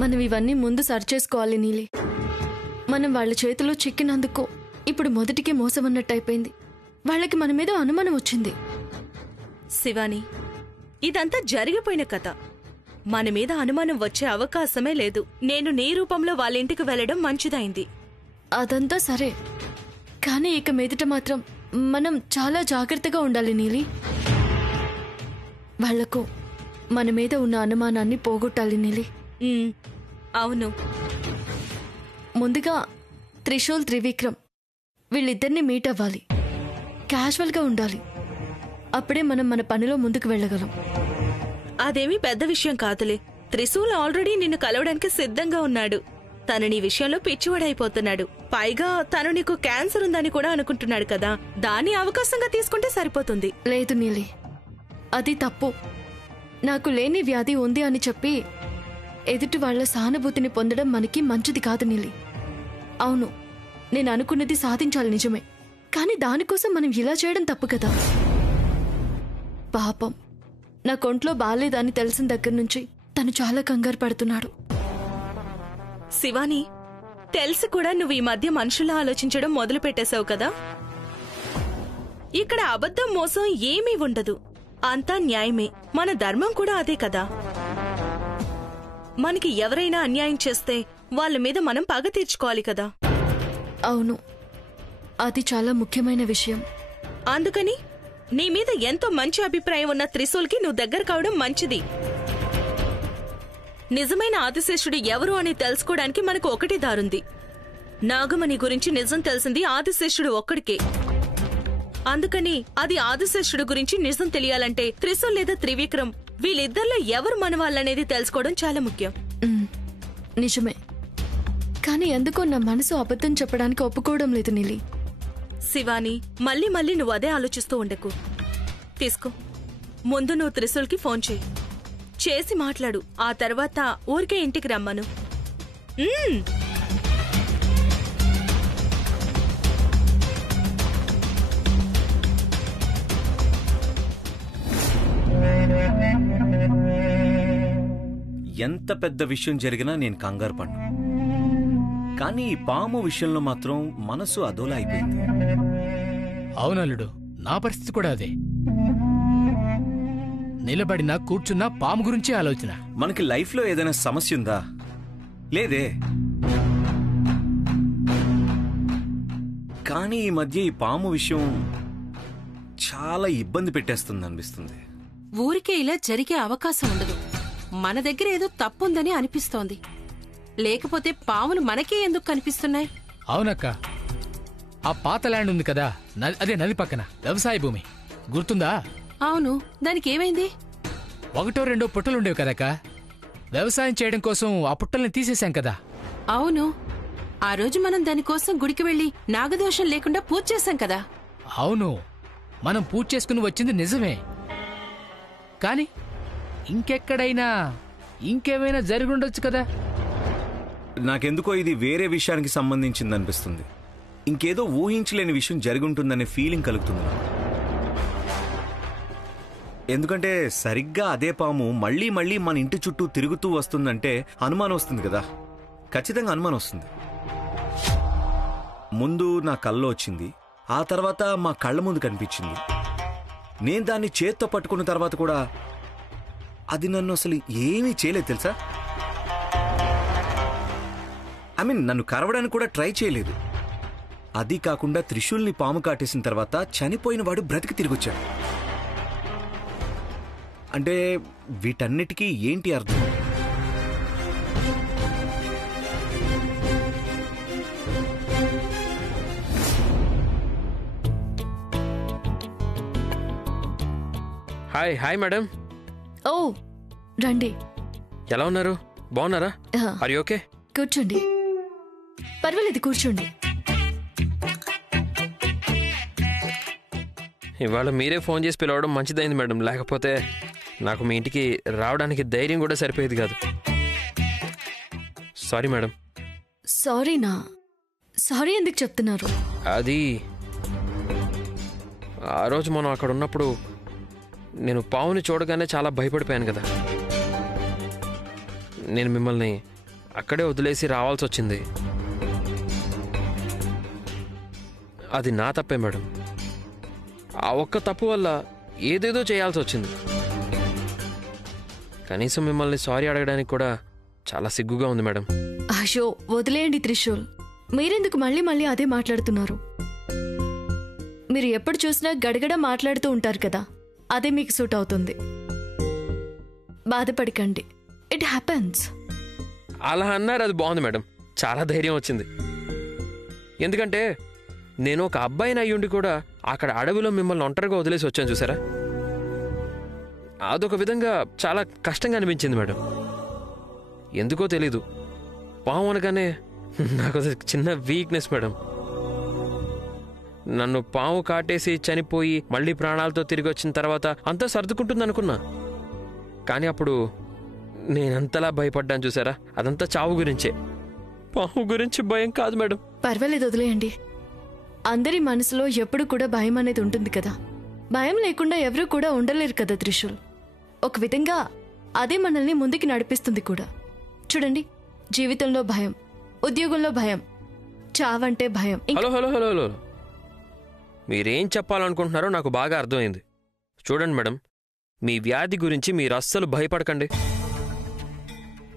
మనం ఇవన్నీ ముందు సరిచేసుకోవాలి నీలి. మనం వాళ్ళ చేతిలో చిక్కినందుకు ఇప్పుడు మొదటికే మోసం అన్నట్టు అయిపోయింది. వాళ్ళకి మన మీద అనుమానం వచ్చింది. శివాని, ఇదంతా జరిగిపోయిన కథ. మన మీద అనుమానం వచ్చే అవకాశమే లేదు. నేను నీ రూపంలో వాళ్ళ ఇంటికి వెళ్లడం మంచిదైంది. అదంతా సరే, కానీ ఇక మీదట మాత్రం మనం చాలా జాగ్రత్తగా ఉండాలి నీలి. వాళ్లకు మన మీద ఉన్న అనుమానాన్ని పోగొట్టాలి నీలి. అవును. ముందుగా త్రిశూల్, త్రివిక్రమ్ వీళ్ళిద్దరిని మీట్ అవ్వాలి. క్యాజువల్గా ఉండాలి. అప్పుడే మనం మన పనిలో ముందుకు వెళ్ళగలం. అదేమీ పెద్ద విషయం కాదులే. త్రిశూల్ ఆల్రెడీ నిన్ను కలవడానికి సిద్ధంగా ఉన్నాడు. తను నీ విషయంలో పిచ్చివాడైపోతున్నాడు. పైగా తను నీకు క్యాన్సర్ ఉందని కూడా అనుకుంటున్నాడు కదా. దాన్ని అవకాశంగా తీసుకుంటే సరిపోతుంది. లేదు నీలి, అది తప్పు. నాకు లేని వ్యాధి ఉంది అని చెప్పి ఎదుటి వాళ్ల సానుభూతిని పొందడం మనకి మంచిది కాదు నీలి. అవును, నేను అనుకున్నది సాధించాలి నిజమే, కానీ దానికోసం మనం ఇలా చేయడం తప్పు కదా. పాపం, నా కొంట్లో బాలేదని తెలిసిన దగ్గర నుంచి తను చాలా కంగారు పడుతున్నాడు. శివాని, తెలిసి కూడా నువ్వు ఈ మధ్య మనుషులా ఆలోచించడం మొదలు పెట్టేశావు కదా. ఇక్కడ అబద్ధం, మోసం ఏమీ ఉండదు. అంతా న్యాయమే. మన ధర్మం కూడా అదే కదా. మనకి ఎవరైనా అన్యాయం చేస్తే వాళ్ళ మీద మనం పగ తీర్చుకోవాలి కదా. అవును, అది చాలా ముఖ్యమైన విషయం. అందుకని నీ మీద ఎంతో మంచి అభిప్రాయం ఉన్న త్రిశూల్కి నువ్వు దగ్గర కావడం మంచిది. నిజమైన ఆదిశేషుడు ఎవరు అని తెలుసుకోవడానికి మనకు ఒకటి దారుంది. నాగమణి గురించి నిజం తెలిసింది ఆదిశేషుడు ఒక్కడికే. అందుకని అది ఆదిశేషుడు గురించి నిజం తెలియాలంటే త్రిశూల్ లేదా త్రివిక్రమ్ వీళ్ళిద్దరిలో ఎవరు మన వాళ్ళనేది తెలుసుకోవడం చాలా ముఖ్యం. నిజమే, కానీ ఎందుకో నా మనసు అబద్ధం చెప్పడానికి ఒప్పుకోవడం లేదు నీలి. శివాని, మళ్ళీ మళ్ళీ నువ్వు అదే ఆలోచిస్తూ ఉండకు. తీసుకో, ముందు నువ్వు త్రిశూల్కి ఫోన్ చేసి మాట్లాడు. ఆ తర్వాత ఊరికే ఇంటికి రమ్మను. ఎంత పెద్ద విషయం జరిగినా నేను కంగారు పడ్ను. కానీ ఈ పాము విషయంలో మాత్రం మనసు అదోలా అయిపోయింది. అవునల్లుడు, నా పరిస్థితి కూడా అదే. నిలబడినా కూర్చున్నా పాము గురించే ఆలోచన. మనకి లైఫ్లో ఏదైనా సమస్య ఉందా? లేదే. కానీ ఈ మధ్య ఈ పాము విషయం చాలా ఇబ్బంది పెట్టేస్తుంది అనిపిస్తుంది. ఊరికే ఇలా జరిగే అవకాశం ఉండదు. మన దగ్గర ఏదో తప్పుందని అనిపిస్తోంది. లేకపోతే పాములు మనకే ఎందుకు కనిపిస్తున్నాయి? అవునక్క, ఆ పాత ల్యాండ్ ఉంది కదా, అదే నది పక్కన వ్యవసాయ భూమి గుర్తుందా? అవును, దానికి ఏమైంది? 1-2 పుట్టలుండేవి కదక్క. వ్యవసాయం చేయడం కోసం ఆ పుట్టల్ని తీసేశాం కదా. అవును, ఆ రోజు మనం దానికోసం గుడికి వెళ్లి నాగదోషం లేకుండా పూజ చేశాం కదా. అవును, మనం పూజ చేసుకుని వచ్చింది నిజమే. కాని ఇంకెక్కడైనా ఇంకేమైనా జరుగుండొచ్చు కదా. నాకెందుకో ఇది వేరే విషయానికి సంబంధించింది అనిపిస్తుంది. ఇంకేదో ఊహించలేని విషయం జరుగుంటుందనే ఫీలింగ్ కలుగుతుంది. ఎందుకంటే సరిగ్గా అదే పాము మళ్లీ మళ్లీ మన ఇంటి చుట్టూ తిరుగుతూ వస్తుందంటే అనుమానం వస్తుంది కదా. ఖచ్చితంగా అనుమానం వస్తుంది. ముందు నా కల్లో వచ్చింది, ఆ తర్వాత మా కళ్ళ ముందు కనిపించింది. నేను దాన్ని చేత్తో పట్టుకున్న తర్వాత కూడా అది నన్ను అసలు ఏమీ చేయలేదు తెలుసా. నన్ను కరవడానికి కూడా ట్రై చేయలేదు. అది కాకుండా త్రిశూల్ని పాము కాటేసిన తర్వాత చనిపోయిన వాడు బ్రతికి తిరిగొచ్చాడు. అంటే వీటన్నిటికీ ఏంటి అర్థం? Hi hi madam. ఓ రండి. ఎలా ఉన్నారు? బాగున్నారా? Are you okay? కూర్చోండి. పర్వాలేదు, కూర్చోండి. ఇవాళ మీరే ఫోన్ చేసి పిలవడం మంచిదైంది మేడం. లేకపోతే నాకు మీ ఇంటికి రావడానికి ధైర్యం కూడా సరిపోయేది కాదు. Sorry madam. సారీనా? సారీ ఎందుకు చెప్తున్నారు? అది ఆ రోజు మనం అక్కడ ఉన్నప్పుడు నేను పావుని చూడగానే చాలా భయపడిపోయాను కదా. నేను మిమ్మల్ని అక్కడే వదిలేసి రావాల్సి వచ్చింది. అది నా తప్పే మేడం. ఆ ఒక్క తప్పు వల్ల ఏదేదో చేయాల్సి వచ్చింది. కనీసం మిమ్మల్ని సారీ అడగడానికి కూడా చాలా సిగ్గుగా ఉంది మేడం. అయ్యో వదిలేయండి త్రిశూల్, మీరెందుకు మళ్ళీ మళ్ళీ అదే మాట్లాడుతున్నారు? మీరు ఎప్పుడు చూసినా గడగడ మాట్లాడుతూ ఉంటారు కదా, అదే మీకు సూట్ అవుతుంది. బాధపడకండి, ఇట్ హ్యాపెన్స్. అలా అన్నారు, అది బాగుంది మేడం. చాలా ధైర్యం వచ్చింది. ఎందుకంటే నేను ఒక అబ్బాయిని అయ్యుండి కూడా అక్కడ అడవిలో మిమ్మల్ని ఒంటరిగా వదిలేసి వచ్చాను చూసారా, అదొక విధంగా చాలా కష్టంగా అనిపించింది మేడం. ఎందుకో తెలీదు, పాము అనగానే నాకు చిన్న వీక్నెస్ మేడం. నన్ను పాము కాటేసి చనిపోయి మళ్ళీ ప్రాణాలతో తిరిగి వచ్చిన తర్వాత అంతా సర్దుకుంటుంది అనుకున్నా. కానీ అప్పుడు నేనంతలా భయపడ్డాను చూసారా, అదంతా చావు గురించే, పాము గురించి భయం కాదు మేడం. పర్వాలేదు, వదిలేయండి. అందరి మనసులో ఎప్పుడు కూడా భయం అనేది ఉంటుంది కదా. భయం లేకుండా ఎవరూ కూడా ఉండలేరు కదా త్రిశూల్. ఒక విధంగా అదే మనల్ని ముందుకి నడిపిస్తుంది కూడా. చూడండి, జీవితంలో భయం, ఉద్యోగంలో భయం, చావంటే భయం. హలో హలో హలో హలో మీరేం చెప్పాలనుకుంటున్నారో నాకు బాగా అర్థమైంది. చూడండి మేడం, మీ వ్యాధి గురించి మీరు అస్సలు భయపడకండి.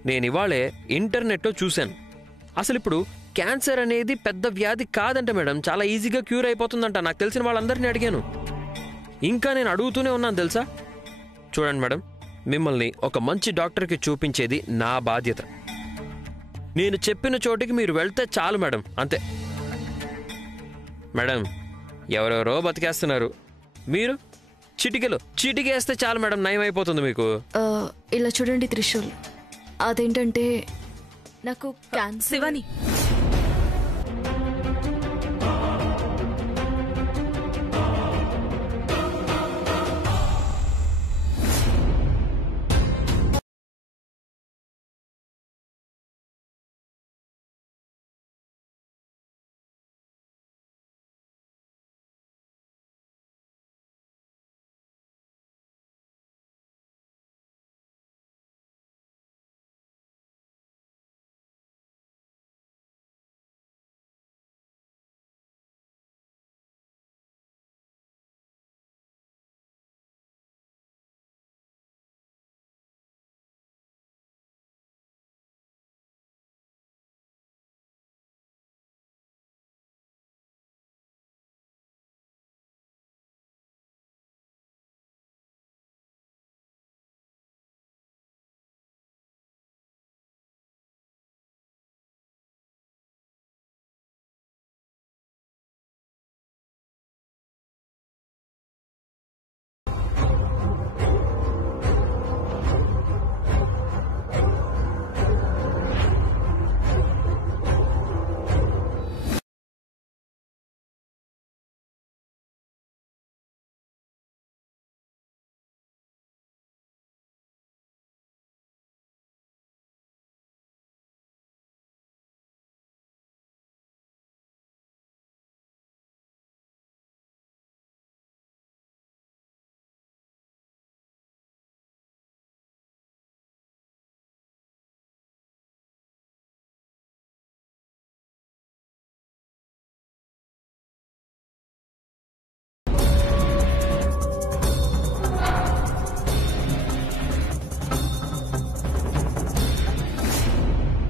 నేను ఇవాళే ఇంటర్నెట్లో చూశాను, అసలు ఇప్పుడు క్యాన్సర్ అనేది పెద్ద వ్యాధి కాదంట మేడం, చాలా ఈజీగా క్యూర్ అయిపోతుందంట. నాకు తెలిసిన వాళ్ళందరినీ అడిగాను, ఇంకా నేను అడుగుతూనే ఉన్నాను తెలుసా. చూడండి మేడం, మిమ్మల్ని ఒక మంచి డాక్టర్కి చూపించేది నా బాధ్యత. నేను చెప్పిన చోటికి మీరు వెళ్తే చాలు మేడం, అంతే. మేడం, ఎవరెవరో బతికేస్తున్నారు, మీరు చిటికేస్తే చాలు మేడం, నయమైపోతుంది మీకు. ఇలా చూడండి త్రిశూల్, అదేంటంటే నాకు క్యాన్సర్. శివాని,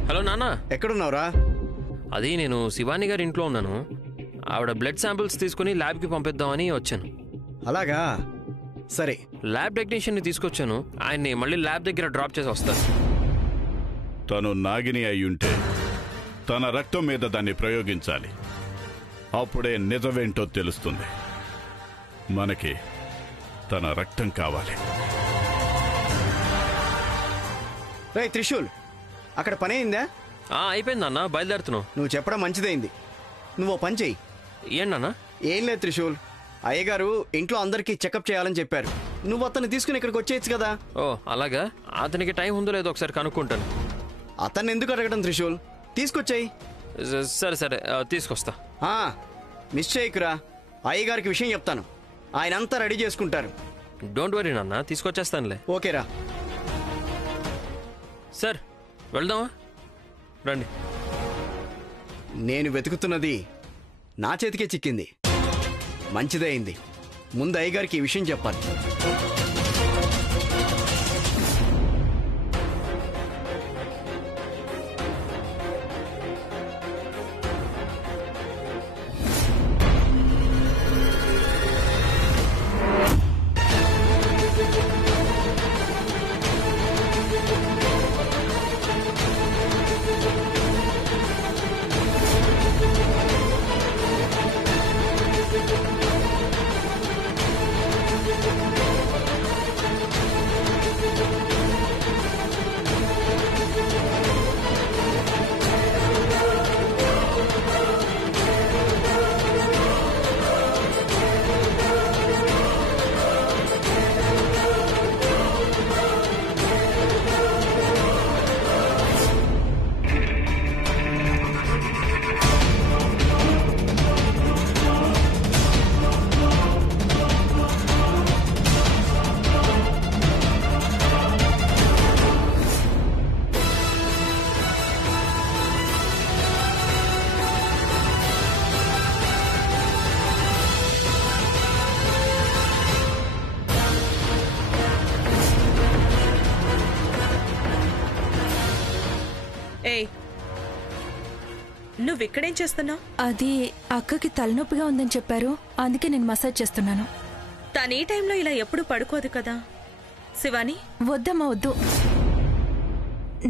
హలో నాన్న, ఎక్కడున్నావురా? అది నేను శివాని గారి ఇంట్లో ఉన్నాను. ఆవిడ బ్లడ్ శాంపిల్స్ తీసుకుని ల్యాబ్కి పంపిద్దామని వచ్చాను. అలాగా, సరే. ల్యాబ్ టెక్నీషియన్ని తీసుకొచ్చాను, ఆయన్ని మళ్ళీ ల్యాబ్ దగ్గర డ్రాప్ చేసి వస్తాను. తను నాగిని అయ్యుంటే తన రక్తం మీద దాన్ని ప్రయోగించాలి, అప్పుడే నిజమేంటో తెలుస్తుంది. మనకి తన రక్తం కావాలి. రే త్రిశూల్, అక్కడ పని అయిందా? అయిపోయింది అన్న, బయలుదేరుతున్నావు. నువ్వు చెప్పడం మంచిదైంది. నువ్వు పని చెయ్యి. ఏంటన్నా? ఏం లేదు త్రిశూల్, అయ్యగారు ఇంట్లో అందరికీ చెకప్ చేయాలని చెప్పారు. నువ్వు అతన్ని తీసుకుని ఇక్కడికి వచ్చేయచ్చు కదా. ఓ అలాగా, అతనికి టైం ఉందో లేదో ఒకసారి కనుక్కుంటాను. అతన్ని ఎందుకు అడగడం త్రిశూల్, తీసుకొచ్చేయి. సరే సరే, తీసుకొస్తా. మిస్ చేయకురా, అయ్యగారికి విషయం చెప్తాను, ఆయన అంతా రెడీ చేసుకుంటారు. డోంట్ వరీ నాన్న, తీసుకొచ్చేస్తానులే. ఓకేరా. సార్ వెళ్దామా? రండి. నేను వెతుకుతున్నది నా చేతికే చిక్కింది. మంచిదే అయింది. ముందు అయ్యగారికి ఈ విషయం చెప్పాలి. ఏయ్, నువ్విక్కడేం చేస్తున్నావు? అది అక్కకి తలనొప్పిగా ఉందని చెప్పారు, అందుకే నేను మసాజ్ చేస్తున్నాను. తను ఈ టైంలో ఇలా ఎప్పుడు పడుకోదు కదా శివాని. వద్దమ్మా వద్దు,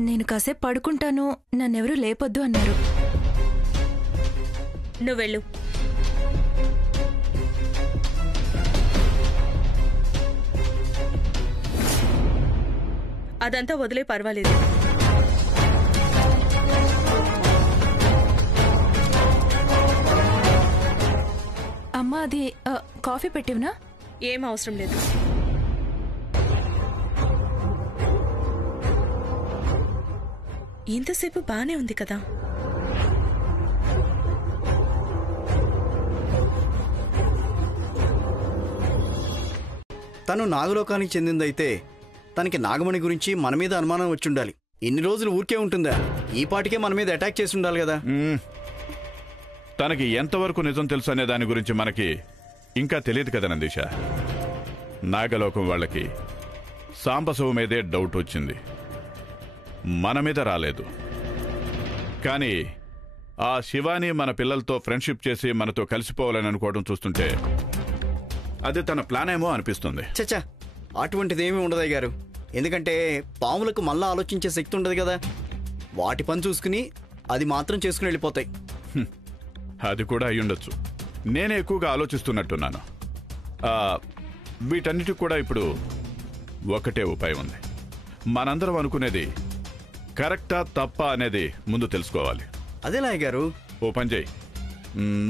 నేను కాసేపు పడుకుంటాను, నన్నెవరూ లేపొద్దు అన్నారు. నువ్వెళ్ళు. అదంతా వదిలే, పర్వాలేదు. అమ్మా అది కాఫీ పెట్టివనా? ఏం అవసరం లేదు. ఇంతసేపు బానే ఉంది కదా. తను నాగలోకానికి చెందిందైతే తనకి నాగమణి గురించి మన మీద అనుమానం వచ్చుండాలి. ఇన్ని రోజులు ఊరికే ఉంటుందా? ఈ పాటికే మన మీద అటాక్ చేసి ఉండాలి కదా. తనకి ఎంతవరకు నిజం తెలుసు అనే దాని గురించి మనకి ఇంకా తెలియదు కదా నందీష. నాగలోకం వాళ్ళకి సాంబశివ మీదే డౌట్ వచ్చింది, మన మీద రాలేదు. కానీ ఆ శివాని మన పిల్లలతో ఫ్రెండ్షిప్ చేసి మనతో కలిసిపోవాలని అనుకోవడం చూస్తుంటే అది తన ప్లాన్ ఏమో అనిపిస్తుంది. చచ్చా, అటువంటిదేమీ ఉండదు గారు. ఎందుకంటే పాములకు మళ్ళా ఆలోచించే శక్తి ఉండదు కదా. వాటి పని చూసుకుని అది మాత్రం చేసుకుని వెళ్ళిపోతాయి. అది కూడా అయ్యుండొచ్చు. నేనే ఎక్కువగా ఆలోచిస్తున్నట్టున్నాను. వీటన్నిటికి కూడా ఇప్పుడు ఒకటే ఉపాయం ఉంది. మనందరం అనుకునేది కరెక్టా తప్పా అనేది ముందు తెలుసుకోవాలి. అదేలా గారు? ఓ పని చేయి,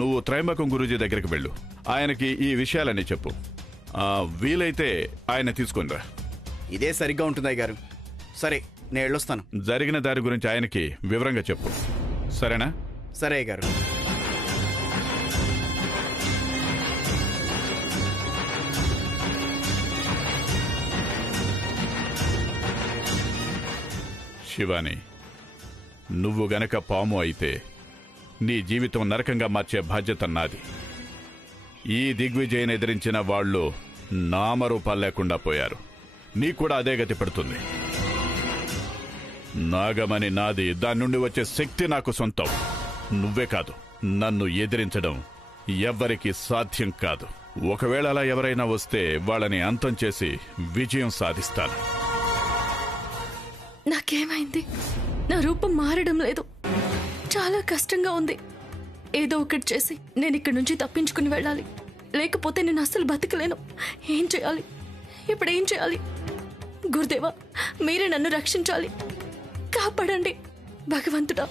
నువ్వు త్రైంబకం గురూజీ దగ్గరికి వెళ్ళు, ఆయనకి ఈ విషయాలన్నీ చెప్పు. వీలైతే ఆయన తీసుకునిరా. ఇదే సరిగ్గా ఉంటుంది గారు. సరే, నేను వెళ్ళొస్తాను. జరిగిన దారి గురించి ఆయనకి వివరంగా చెప్పు, సరేనా? సరే గారు. శివాని, నువ్వు గనక పాము అయితే నీ జీవితం నరకంగా మార్చే బాధ్యత నాది. ఈ దిగ్విజయని ఎదిరించిన వాళ్ళు నామరూపాలు లేకుండా పోయారు. నీకు కూడా అదే గతి పడుతుంది. నాగమణి నాది, దాని నుండి వచ్చే శక్తి నాకు సొంతం. నువ్వే కాదు, నన్ను ఎదిరించడం ఎవ్వరికీ సాధ్యం కాదు. ఒకవేళ అలా ఎవరైనా వస్తే వాళ్ళని అంతం చేసి విజయం సాధిస్తాను. నాకేమైంది? నా రూపం మారడం లేదు. చాలా కష్టంగా ఉంది. ఏదో ఒకటి చేసి నేను ఇక్కడి నుంచి తప్పించుకుని వెళ్ళాలి, లేకపోతే నేను అస్సలు బతకలేను. ఏం చేయాలి? ఇప్పుడు ఏం చేయాలి? గురుదేవా, మీరే నన్ను రక్షించాలి, కాపాడండి. భగవంతుడా,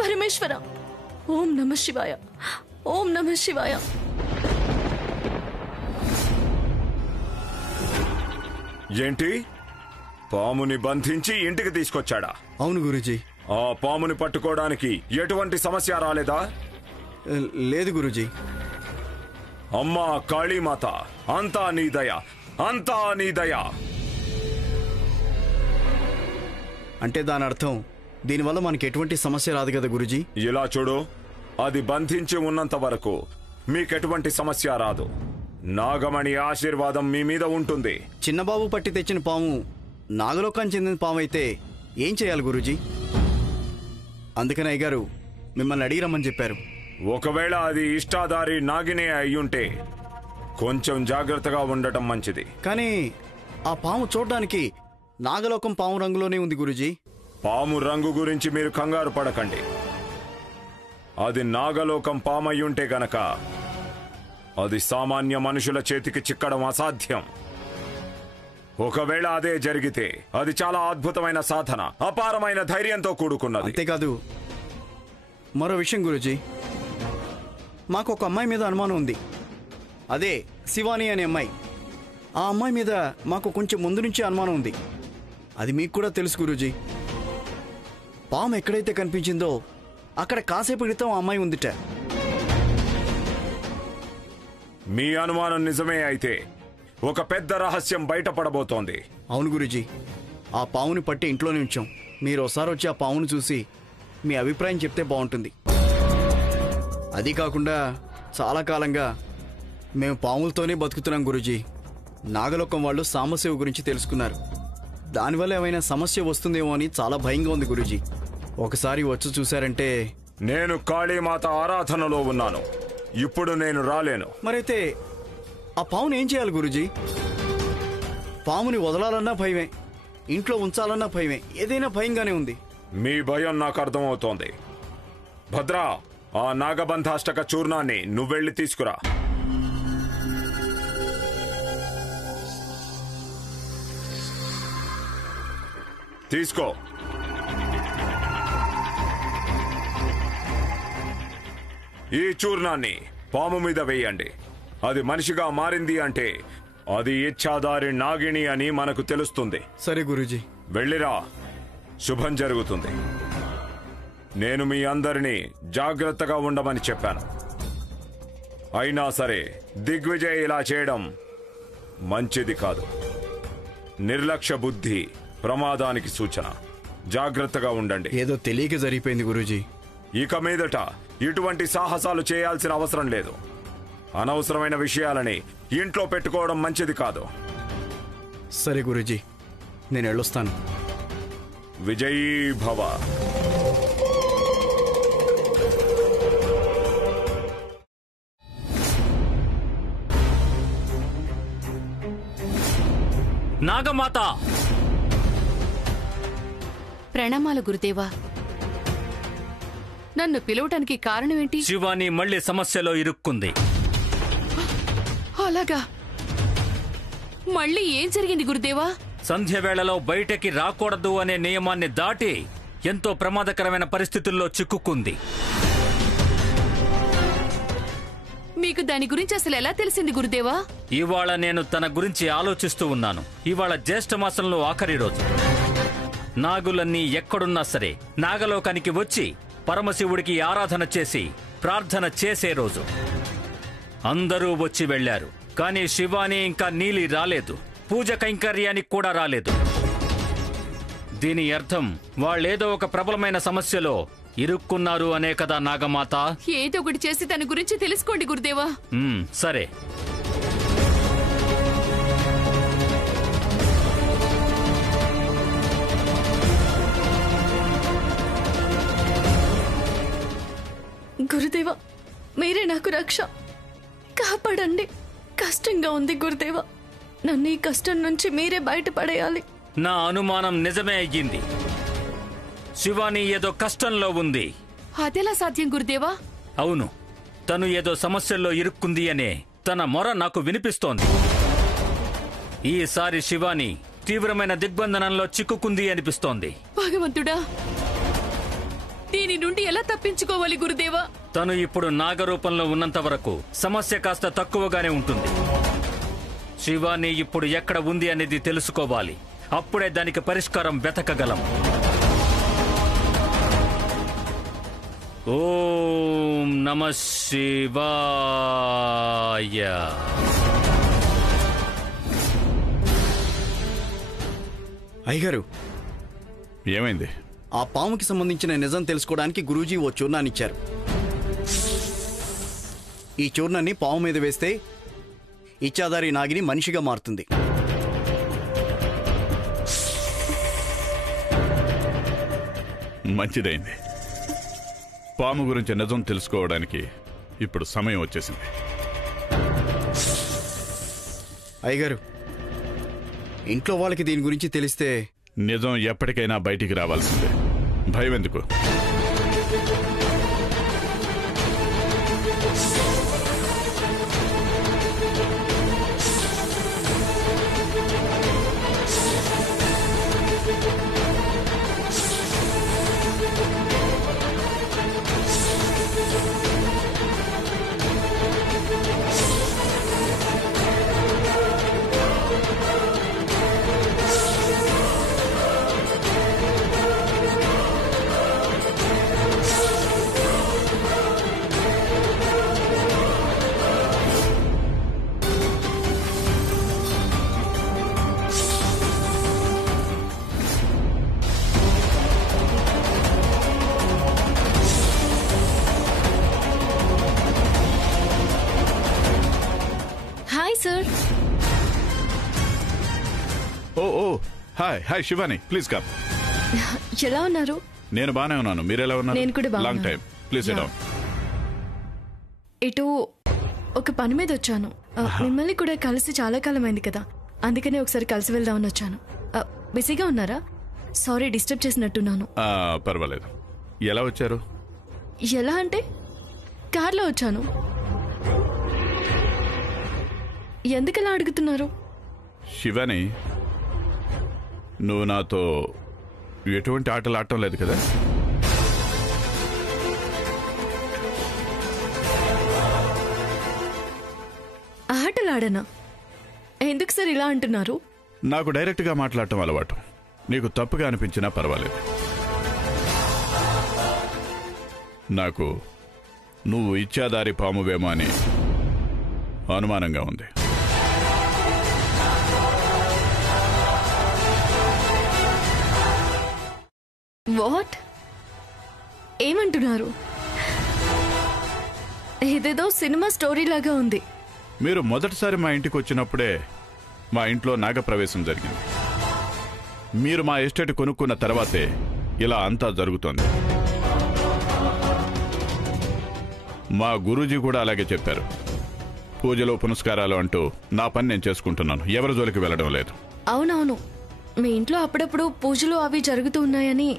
పరమేశ్వర, ఓం నమ శివాయ, ఓం నమ శివాయ. ఏంటి? పాముని బంధించి ఇంటికి తీసుకొచ్చాడా? అవును గురూజీ. ఆ పాముని పట్టుకోవడానికి ఎటువంటి సమస్య రాలేదా? లేదు గురూజీ. అమ్మా కాళీమాత, అంతా నీ దయ, అంతా నీ దయ. అంటే దాని అర్థం దీనివల్ల మనకి ఎటువంటి సమస్య రాదు కదా గురుజీ. ఇలా చూడు, అది బంధించి ఉన్నంత వరకు మీకెటువంటి సమస్య రాదు. నాగమణి ఆశీర్వాదం మీ మీద ఉంటుంది. చిన్నబాబు పట్టి తెచ్చిన పాము నాగలోకానికి చెందిన పాము అయితే ఏం చేయాలి గురుజీ? అందుకని అయ్యగారు మిమ్మల్ని అడిగిరమ్మని చెప్పారు. ఒకవేళ అది ఇష్టాధారి నాగినే అయ్యుంటే కొంచెం జాగ్రత్తగా ఉండటం మంచిది. కానీ ఆ పాము చూడ్డానికి నాగలోకం పాము రంగులోనే ఉంది గురుజీ. పాము రంగు గురించి మీరు కంగారు పడకండి. అది నాగలోకం పామయ్యుంటే గనక అది సామాన్య మనుషుల చేతికి చిక్కడం అసాధ్యం. ఒకవేళ అదే జరిగితే అది చాలా అద్భుతమైన సాధన, అపారమైన ధైర్యంతో కూడుకున్నది. అంతేకాదు మరో విషయం గురుజీ, మాకు ఒక అమ్మాయి మీద అనుమానం ఉంది. అదే శివాని అనే అమ్మాయి. ఆ అమ్మాయి మీద మాకు కొంచెం ముందు నుంచి అనుమానం ఉంది. అది మీకు కూడా తెలుసు గురుజీ. పాము ఎక్కడైతే కనిపించిందో అక్కడ కాసేపు క్రితం ఆ అమ్మాయి ఉందిట. మీ అనుమానం నిజమే అయితే ఒక పెద్ద రహస్యం బయటపడబోతోంది. అవును గురుజీ, ఆ పావుని పట్టి ఇంట్లోనే ఉంచాం. మీరు ఒకసారి వచ్చి ఆ పావును చూసి మీ అభిప్రాయం చెప్తే బాగుంటుంది. అది కాకుండా చాలా కాలంగా మేము పాములతోనే బతుకుతున్నాం గురుజీ. నాగలోకం వాళ్ళు సాంబశివ గురించి తెలుసుకున్నారు. దానివల్ల ఏమైనా సమస్య వస్తుందేమో అని చాలా భయంగా ఉంది గురుజీ. ఒకసారి వచ్చి చూశారంటే. నేను కాళీమాత ఆరాధనలో ఉన్నాను. ఇప్పుడు నేను రాలేను. మరైతే ఆ పాముని ఏం చేయాలి గురుజీ? పాముని వదలాలన్నా భయమే, ఇంట్లో ఉంచాలన్నా భయమే, ఏదైనా భయంగానే ఉంది. మీ భయం నాకు అర్థమవుతోంది. భద్రా, ఆ నాగబంధాష్టక చూర్ణాన్ని నువ్వెళ్ళి తీసుకురా. తీసుకో. ఈ చూర్ణాన్ని పాము మీద వేయండి. అది మనిషిగా మారింది అంటే అది ఇచ్ఛాదారి నాగిని అని మనకు తెలుస్తుంది. సరే గురూజీ. వెళ్ళిరా, శుభం జరుగుతుంది. నేను మీ అందరినీ జాగ్రత్తగా ఉండమని చెప్పాను. అయినా సరే దిగ్విజయ్ ఇలా చేయడం మంచిది కాదు. నిర్లక్ష్య బుద్ధి ప్రమాదానికి సూచన. జాగ్రత్తగా ఉండండి. ఏదో తెలియక జరిగిపోయింది గురూజీ. ఇక మీదట ఇటువంటి సాహసాలు చేయాల్సిన అవసరం లేదు. అనవసరమైన విషయాలని ఇంట్లో పెట్టుకోవడం మంచిది కాదు. సరే గురూజీ, నేను వెళ్ళొస్తాను. విజయీ భవ. నాగమాత. ప్రణామాలు గురుదేవా. నన్ను పిలవటానికి కారణమేంటి? శివాని మళ్ళీ సమస్యలో ఇరుక్కుంది. అలాగా? మళ్ళీ ఏం జరిగింది గురుదేవా? సంధ్య వేళలో బయటకి రాకూడదు అనే నియమాన్ని దాటి ఎంతో ప్రమాదకరమైన పరిస్థితుల్లో చిక్కుకుంది. మీకు దాని గురించి అసలు ఎలా తెలిసింది గురుదేవా? ఇవాళ నేను తన గురించి ఆలోచిస్తూ ఉన్నాను. ఇవాళ జ్యేష్ఠ మాసంలో ఆఖరి రోజు. నాగులన్నీ ఎక్కడున్నా సరే నాగలోకానికి వచ్చి పరమశివుడికి ఆరాధన చేసి ప్రార్థన చేసే రోజు. అందరూ వచ్చి వెళ్లారు, కానీ శివాని ఇంకా నీలి రాలేదు. పూజ కైంకర్యానికి కూడా రాలేదు. దీని అర్థం వాళ్ళేదో ఒక ప్రబలమైన సమస్యలో ఇరుక్కున్నారు అనే కదా నాగమాత. ఏదో ఒకటి చేసి తన గురించి తెలుసుకోండి గురుదేవా. సరే. గురుదేవా, మీరే నాకు రక్ష. కాపాడండి. కష్టంగా ఉంది గురుదేవా. నన్ను ఈ కష్టం నుంచి మీరే బయటపడేయాలి. నా అనుమానం నిజమే అయ్యింది. శివాని ఏదో కష్టంలో ఉంది. అదెలా సాధ్యం గురుదేవా? అవును, తను ఏదో సమస్యల్లో ఇరుక్కుంది అనే తన మొర నాకు వినిపిస్తోంది. ఈసారి శివాని తీవ్రమైన దిగ్బంధనంలో చిక్కుకుంది అనిపిస్తోంది. భగవంతుడా, దీని నుండి ఎలా తప్పించుకోవాలి గురుదేవా? తను ఇప్పుడు నాగరూపంలో ఉన్నంత వరకు సమస్య కాస్త తక్కువగానే ఉంటుంది. శివాని ఇప్పుడు ఎక్కడ ఉంది అనేది తెలుసుకోవాలి. అప్పుడే దానికి పరిష్కారం వెతకగలం. ఓం నమః శివాయ. అయ్యగారు, ఏమైంది? ఆ పాముకి సంబంధించిన నిజం తెలుసుకోవడానికి గురూజీ ఓ చూర్ణాన్ని ఇచ్చారు. ఈ చూర్ణాన్ని పాము మీద వేస్తే ఇచ్చాదారి నాగిని మనిషిగా మారుతుంది. మంచిదైంది. పాము గురించి నిజం తెలుసుకోవడానికి ఇప్పుడు సమయం వచ్చేసింది. అయ్యగారు, ఇంట్లో వాళ్ళకి దీని గురించి తెలిస్తే నిజం ఎప్పటికైనా బయటికి రావాల్సిందే. భయం ఎందుకు? Hi sir. Hi Shivani, please come. ఎలా ఉన్నారు? నేను బానే ఉన్నాను. మీరెలా ఉన్నారు? నేను కూడా బాగున్నాను. Long time. Please SIT down. ఇటు ఒక పని మీద వచ్చాను. మిమ్మల్ని కూడా కలిసి చాలా కాలం అయింది కదా, అందుకనే ఒకసారి కలిసి వెళ్దామని వచ్చాను. బిజీగా ఉన్నారా? సారీ డిస్టర్బ్ చేసినట్టున్నాను. పర్వాలేదు. ఎలా వచ్చారు? ఎలా అంటే కార్లో వచ్చాను. ఎందుకలా అడుగుతున్నారు? శివాని, నువ్వు నాతో ఎటువంటి ఆటలు ఆడటం లేదు కదా? ఆటలాడనా? ఎందుకు సార్ ఇలా అంటున్నారు? నాకు డైరెక్ట్గా మాట్లాడటం అలవాటు. నీకు తప్పుగా అనిపించినా పర్వాలేదు. నాకు నువ్వు ఇచ్చాదారి పామువేమో అని అనుమానంగా ఉంది. వాట్? ఏమంటున్నారు? ఇదేదో సినిమా స్టోరీ లాగా ఉంది. మీరు మొదటిసారి మా ఇంటికి వచ్చినప్పుడే మా ఇంట్లో నాగప్రవేశం జరిగింది. మీరు మా ఎస్టేట్ కొనుక్కున్న తర్వాతే ఇలా అంతా జరుగుతోంది. మా గురూజీ కూడా అలాగే చెప్పారు. పూజలు పునస్కారాలు అంటూ నా పని నేను చేసుకుంటున్నాను. ఎవరి జోలికి వెళ్ళడం లేదు. అవునవును, మీ ఇంట్లో అప్పుడప్పుడు పూజలు అవి జరుగుతూ ఉన్నాయని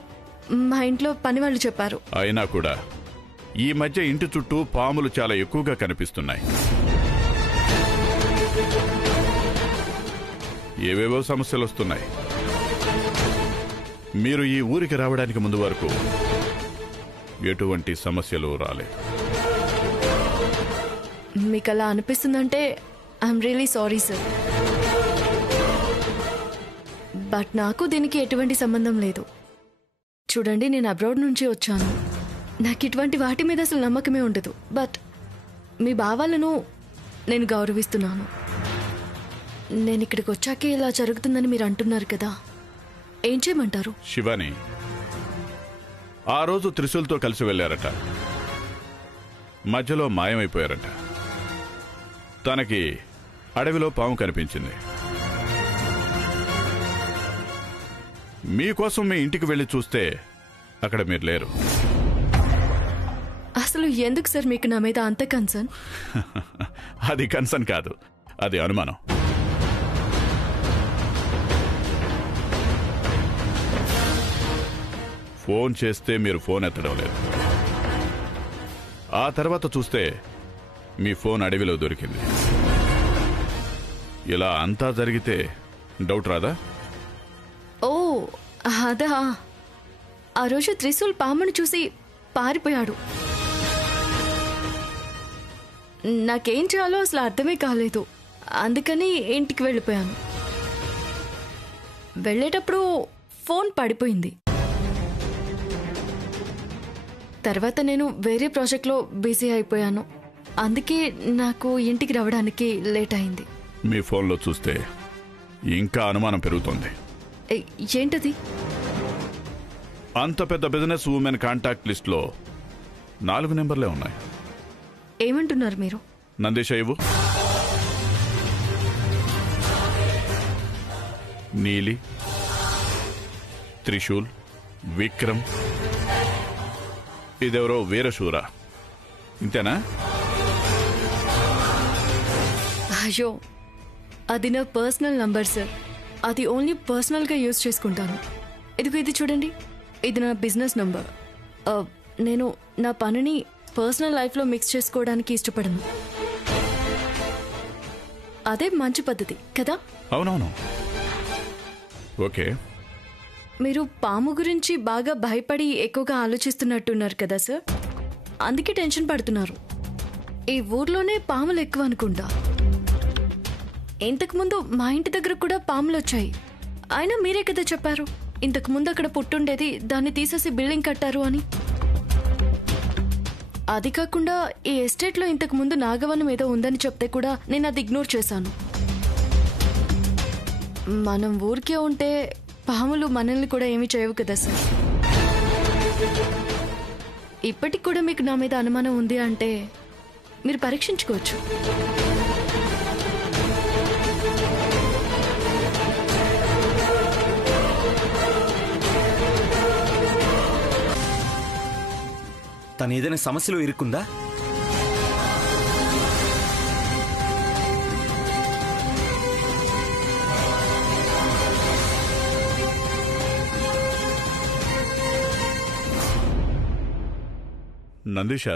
మా ఇంట్లో పని వాళ్ళు చెప్పారు. అయినా కూడా ఈ మధ్య ఇంటి చుట్టూ పాములు చాలా ఎక్కువగా కనిపిస్తున్నాయి. ఏవేవో సమస్యలు వస్తున్నాయి. మీరు ఈ ఊరికి రావడానికి ముందు వరకు ఎటువంటి సమస్యలు రాలేదు. మీకు అలా అనిపిస్తుందంటే I'm really sorry sir. But నాకు దీనికి ఎటువంటి సంబంధం లేదు. చూడండి, నేను అబ్రాడ్ నుంచి వచ్చాను. నాకు ఇటువంటి వాటి మీద అసలు నమ్మకమే ఉండదు. బట్ మీ భావాలను నేను గౌరవిస్తున్నాను. నేను ఇక్కడికి వచ్చాకే ఇలా జరుగుతుందని మీరు అంటున్నారు కదా, ఏం చేయమంటారు? శివాని, ఆ రోజు త్రిశూల్తో కలిసి వెళ్ళారట. మధ్యలో మాయమైపోయారట. తనకి అడవిలో పాము కనిపించింది. మీకోసం మీ ఇంటికి వెళ్ళి చూస్తే అక్కడ మీరు లేరు. అసలు ఎందుకు సార్ మీకు నా మీద అంత కన్సర్న్? అది కన్సర్న్ కాదు, అది అనుమానం. ఫోన్ చేస్తే మీరు ఫోన్ ఎత్తడం లేదు. ఆ తర్వాత చూస్తే మీ ఫోన్ అడవిలో దొరికింది. ఇలా అంతా జరిగితే డౌట్ రాదా? ఓ అదా, ఆ రోజు త్రిశూల్ పామును చూసి పారిపోయాడు. నాకేం చేయాలో అసలు అర్థమే కాలేదు. అందుకని ఇంటికి వెళ్ళిపోయాను. వెళ్ళేటప్పుడు ఫోన్ పడిపోయింది. తర్వాత నేను వేరే ప్రాజెక్ట్లో బిజీ అయిపోయాను. అందుకే నాకు ఇంటికి రావడానికి లేట్ అయింది. మీ ఫోన్లో చూస్తే ఇంకా అనుమానం పెరుగుతోంది. ఏంటది? అంత పెద్ద బిజినెస్ ఉమెన్ కాంటాక్ట్ లిస్ట్లో 4 నెంబర్లే ఉన్నాయి. ఏమంటున్నారు మీరు? నందీష ఇవ్వు. నీలి, త్రిశూల్, విక్రమ్, ఇదెవరో వీరశూర. ఇంతేనా? అయ్యో, అది నా పర్సనల్ నంబర్ సార్. అది ఓన్లీ పర్సనల్గా యూజ్ చేసుకుంటాను. ఇది చూడండి, ఇది నా బిజినెస్ నంబర్. నేను నా పనిని పర్సనల్ లైఫ్లో మిక్స్ చేసుకోవడానికి ఇష్టపడను. అదే మంచి పద్ధతి కదా? అవునవును. ఓకే. మీరు పాము గురించి బాగా భయపడి ఎక్కువగా ఆలోచిస్తున్నట్టున్నారు కదా సార్, అందుకే టెన్షన్ పడుతున్నారు. ఈ ఊర్లోనే పాములు ఎక్కువ అనుకుంటా. ఇంతకుముందు మా ఇంటి దగ్గర కూడా పాములు వచ్చాయి. అయినా మీరే కదా చెప్పారు ఇంతకుముందు అక్కడ పుట్టుండేది, దాన్ని తీసేసి బిల్డింగ్ కట్టారు అని. అది కాకుండా ఈ ఎస్టేట్లో ఇంతకుముందు నాగవనం ఏదో ఉందని చెప్తే కూడా నేను అది ఇగ్నోర్ చేశాను. మనం ఊరికే ఉంటే పాములు మనల్ని కూడా ఏమీ చేయవు కదా సార్. ఇప్పటికి కూడా మీకు నా మీద అనుమానం ఉంది అంటే మీరు పరీక్షించుకోవచ్చు. తను ఏదైనా సమస్యలో ఇరుక్కుందా? నందీష,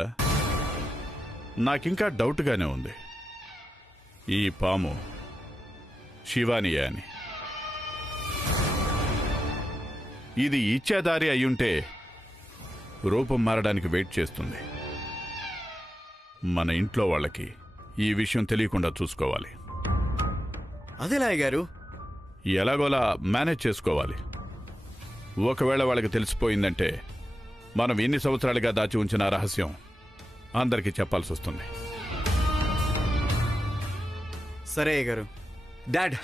నాకింకా డౌట్గానే ఉంది. ఈ పాము శివానియే అని. ఇది ఇచ్చేదారి అయ్యుంటే రూపం మారడానికి వెయిట్ చేస్తుంది. మన ఇంట్లో వాళ్ళకి ఈ విషయం తెలియకుండా చూసుకోవాలి. అదేలా గారు? ఎలాగోలా మేనేజ్ చేసుకోవాలి. ఒకవేళ వాళ్ళకి తెలిసిపోయిందంటే మనం ఎన్ని సంవత్సరాలుగా దాచి ఉంచిన రహస్యం అందరికీ చెప్పాల్సి వస్తుంది. సరే అయ్యగారు. డాడ్,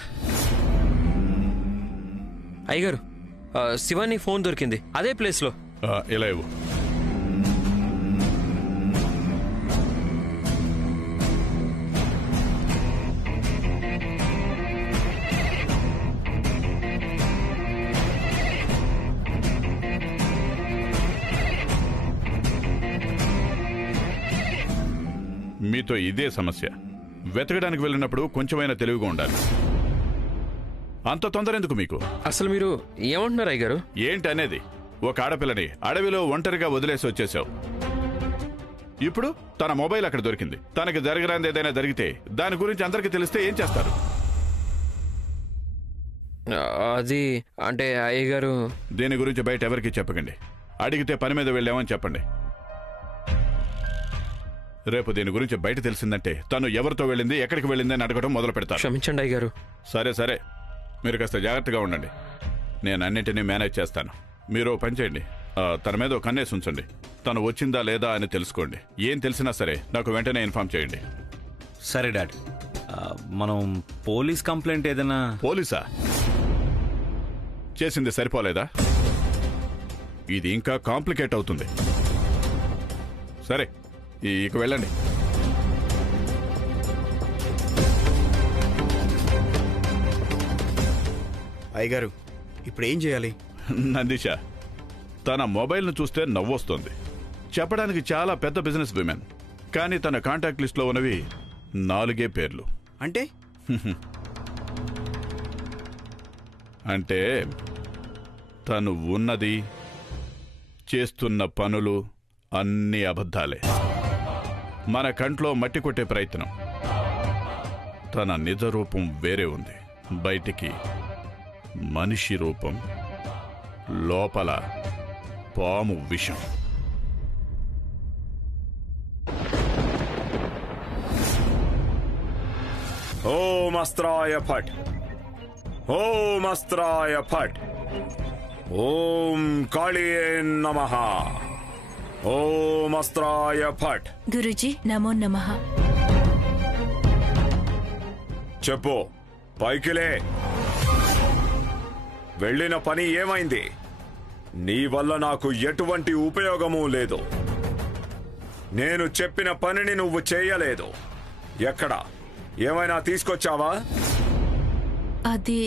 అయ్యగారు, శివాని ఫోన్ దొరికింది అదే ప్లేస్లో. ఇలా ఇవ్వు. మీతో ఇదే సమస్య. వెతకడానికి వెళ్ళినప్పుడు కొంచెమైనా తెలివిగా ఉండాలి. అంత తొందర ఎందుకు మీకు? అసలు మీరు ఏమంటున్నారు అయ్యగారు? ఏంటి అనేది? ఒక ఆడపిల్లని అడవిలో ఒంటరిగా వదిలేసి వచ్చేసావు. ఇప్పుడు తన మొబైల్ అక్కడ దొరికింది. తనకి జరగరాంది ఏదైనా జరిగితే దాని గురించి అందరికీ తెలిస్తే ఏం చేస్తారు? అది అంటే అయ్యగారు, దీని గురించి బయట ఎవరికి చెప్పకండి. అడిగితే పని మీద వెళ్ళామని చెప్పండి. రేపు దీని గురించి బయట తెలిసిందంటే తను ఎవరితో వెళ్ళింది, ఎక్కడికి వెళ్ళింది అని అడగడం మొదలు పెడతారు. క్షమించండి అయ్యగారు. సరే సరే, మీరు కాస్త జాగ్రత్తగా ఉండండి. నేను అన్నింటినీ మేనేజ్ చేస్తాను. మీరు పని చేయండి, తన మీద ఒక కన్నేసి ఉంచండి. తను వచ్చిందా లేదా అని తెలుసుకోండి. ఏం తెలిసినా సరే నాకు వెంటనే ఇన్ఫార్మ్ చేయండి. సరే డాడ్. మనం పోలీస్ కంప్లైంట్ ఏదైనా? పోలీసా? చేసింది సరిపోలేదా? ఇది ఇంకా కాంప్లికేట్ అవుతుంది. సరే, ఇక వెళ్ళండి. అయ్యగారు, ఇప్పుడు ఏం చేయాలి? నందీష, తన మొబైల్ను చూస్తే నవ్వొస్తుంది. చెప్పడానికి చాలా పెద్ద బిజినెస్ విమెన్, కానీ తన కాంటాక్ట్ లిస్ట్లో ఉన్నవి 4 పేర్లు. అంటే అంటే తను ఉన్నది, చేస్తున్న పనులు అన్నీ అబద్ధాలే. మన కంట్లో మట్టి కొట్టే ప్రయత్నం. తన నిజ రూపం వేరే ఉంది. బయటికి మనిషి రూపం, లోపల పాము విషం. ఓం అస్త్రాయ ఫట్, ఓం అస్త్రాయ ఫట్, ఓం కాళీయే నమః, ఓం అస్త్రాయ ఫట్. గురుజీ నమో నమః. చెప్పు, పైకిలే. వెళ్ళిన పని ఏమైంది? నీ వల్ల నాకు ఎటువంటి ఉపయోగమూ లేదు. నేను చెప్పిన పనిని నువ్వు చేయలేదు. ఎక్కడ ఏమైనా తీసుకొచ్చావా? అది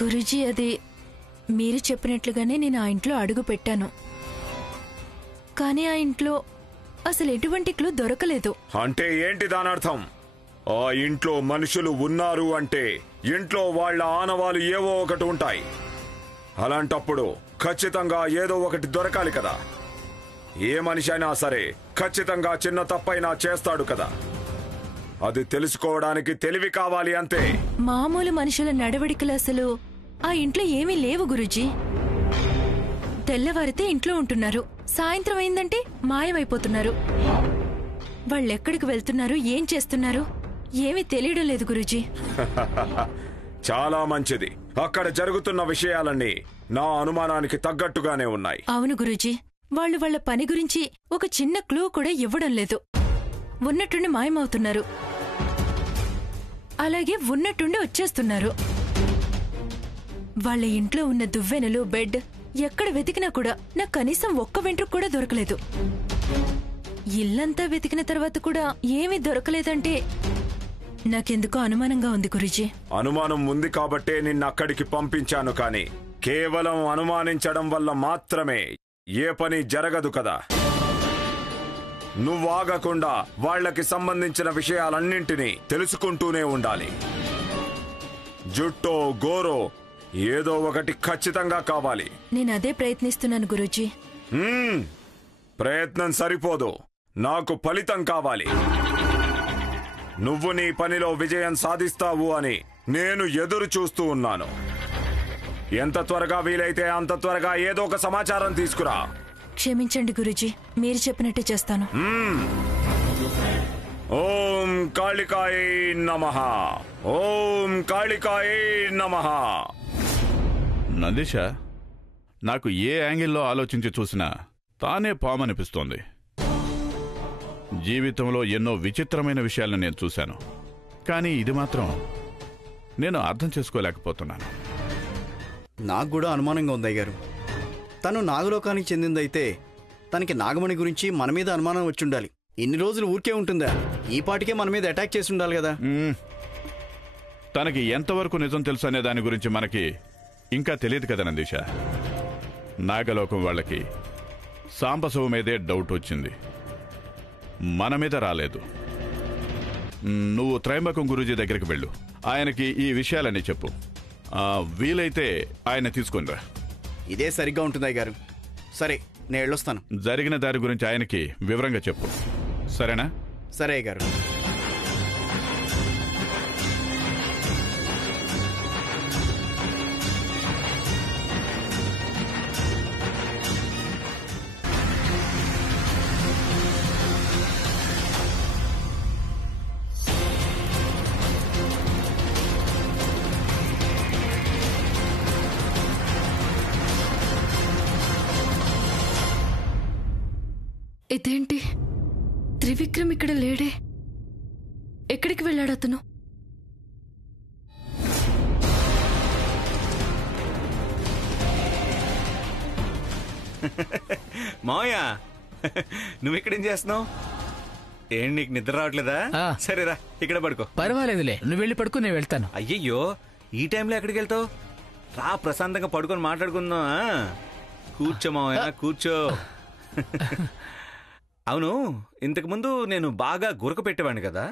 గురూజీ, అది మీరు చెప్పినట్లుగానే నేను ఆ ఇంట్లో అడుగు పెట్టాను. కానీ ఆ ఇంట్లో అసలు ఎటువంటి క్లూ దొరకలేదు. అంటే ఏంటి దానర్థం? ఆ ఇంట్లో మనుషులు ఉన్నారు అంటే ఇంట్లో వాళ్ళ ఆనవాలు ఏవో ఒకటి ఉంటాయి. అలాంటప్పుడు ఖచ్చితంగా ఏదో ఒకటి దొరకాలి కదా. ఏ మనిషి అయినా సరే ఖచ్చితంగా చిన్న తప్పైనా చేస్తాడు కదా. అది తెలుసుకోవడానికి తెలివి కావాలి అంతే. మామూలు మనుషుల నడవడికలు అసలు ఆ ఇంట్లో ఏమీ లేవు గురూజీ. తెల్లవారితే ఇంట్లో ఉంటున్నారు, సాయంత్రం అయిందంటే మాయమైపోతున్నారు. వాళ్ళెక్కడికి వెళ్తున్నారు, ఏం చేస్తున్నారు ఏమీ తెలియడం లేదు గురూజీ. చాలా మంచిది. అక్కడ జరుగుతున్న విషయాలన్నీ నా అనుమానానికి తగ్గట్టుగానే ఉన్నాయి. అవును గురూజీ, వాళ్ళు వాళ్ళ పని గురించి ఒక చిన్న క్లూ కూడా ఇవ్వడం లేదు. ఉన్నట్టుండి మాయమవుతున్నారు, అలాగే ఉన్నట్టుండి వచ్చేస్తున్నారు. వాళ్ళ ఇంట్లో ఉన్న దువ్వెనలు, బెడ్ ఎక్కడ వెతికినా కూడా నాకు కనీసం ఒక్క వెంట్రుక కూడా దొరకలేదు. ఇల్లంతా వెతికిన తర్వాత కూడా ఏమీ దొరకలేదంటే నాకెందుకో అనుమానంగా ఉంది గురూజీ. అనుమానం ఉంది కాబట్టే నిన్నక్కడికి పంపించాను. కానీ కేవలం అనుమానించడం వల్ల మాత్రమే ఏ పని జరగదు కదా. నువ్వు ఆగకుండా వాళ్లకి సంబంధించిన విషయాలన్నింటినీ తెలుసుకుంటూనే ఉండాలి. జుట్టో గోరో ఏదో ఒకటి ఖచ్చితంగా కావాలి. నేనదే ప్రయత్నిస్తున్నాను గురూజీ. ప్రయత్నం సరిపోదు, నాకు ఫలితం కావాలి. నువ్వు నీ పనిలో విజయం సాధిస్తావు అని నేను ఎదురు చూస్తూ ఉన్నాను. ఎంత త్వరగా వీలైతే అంత త్వరగా ఏదో ఒక సమాచారం తీసుకురా. క్షమించండి గురూజీ, మీరు చెప్పినట్టే చేస్తాను. ఓం కాళికాయై నమః. ఓం కాళికాయై నమః. నందీష, నాకు ఏ యాంగిల్లో ఆలోచించి చూసినా తానే పామనిపిస్తోంది. జీవితంలో ఎన్నో విచిత్రమైన విషయాలను నేను చూశాను, కానీ ఇది మాత్రం నేను అర్థం చేసుకోలేకపోతున్నాను. నాకు కూడా అనుమానంగా ఉంది అయ్యగారు. తను నాగలోకానికి చెందిందైతే తనకి నాగమణి గురించి మన మీద అనుమానం వచ్చుండాలి. ఇన్ని రోజులు ఊరికే ఉంటుందా? ఈ పాటికే మన మీద అటాక్ చేసి ఉండాలి కదా. తనకి ఎంతవరకు నిజం తెలుసు అనే దాని గురించి మనకి ఇంకా తెలియదు కదా నందీష. నాగలోకం వాళ్ళకి సాంబశివ మీదే డౌట్ వచ్చింది, మన మీద రాలేదు. నువ్వు త్రయంబకం గురూజీ దగ్గరికి వెళ్ళు, ఆయనకి ఈ విషయాలన్నీ చెప్పు. వీలైతే ఆయన తీసుకునిరా. ఇదే సరిగ్గా ఉంటుంది అయ్యగారు. సరే, నేను వెళ్ళొస్తాను. జరిగిన దారి గురించి ఆయనకి వివరంగా చెప్పు, సరేనా? సరే అయ్యగారు. ఇదేంటి, త్రివిక్రమ్ ఇక్కడ లేడే? ఎక్కడికి వెళ్ళాడు అతను? మావయ్య, నువ్వు ఇక్కడేం చేస్తున్నావు? ఏంటి, నీకు నిద్ర రావట్లేదా? సరేరా, ఇక్కడ పడుకో. పర్వాలేదులే, నువ్వు వెళ్ళి పడుకో, నేను వెళ్తాను. అయ్యయ్యో, ఈ టైంలో ఎక్కడికి వెళ్తావు? రా, ప్రశాంతంగా పడుకొని మాట్లాడుకుందాం. కూర్చో మావయ్య, కూర్చో. అవును, ఇంతకుముందు నేను బాగా గురక పెట్టేవాడిని కదా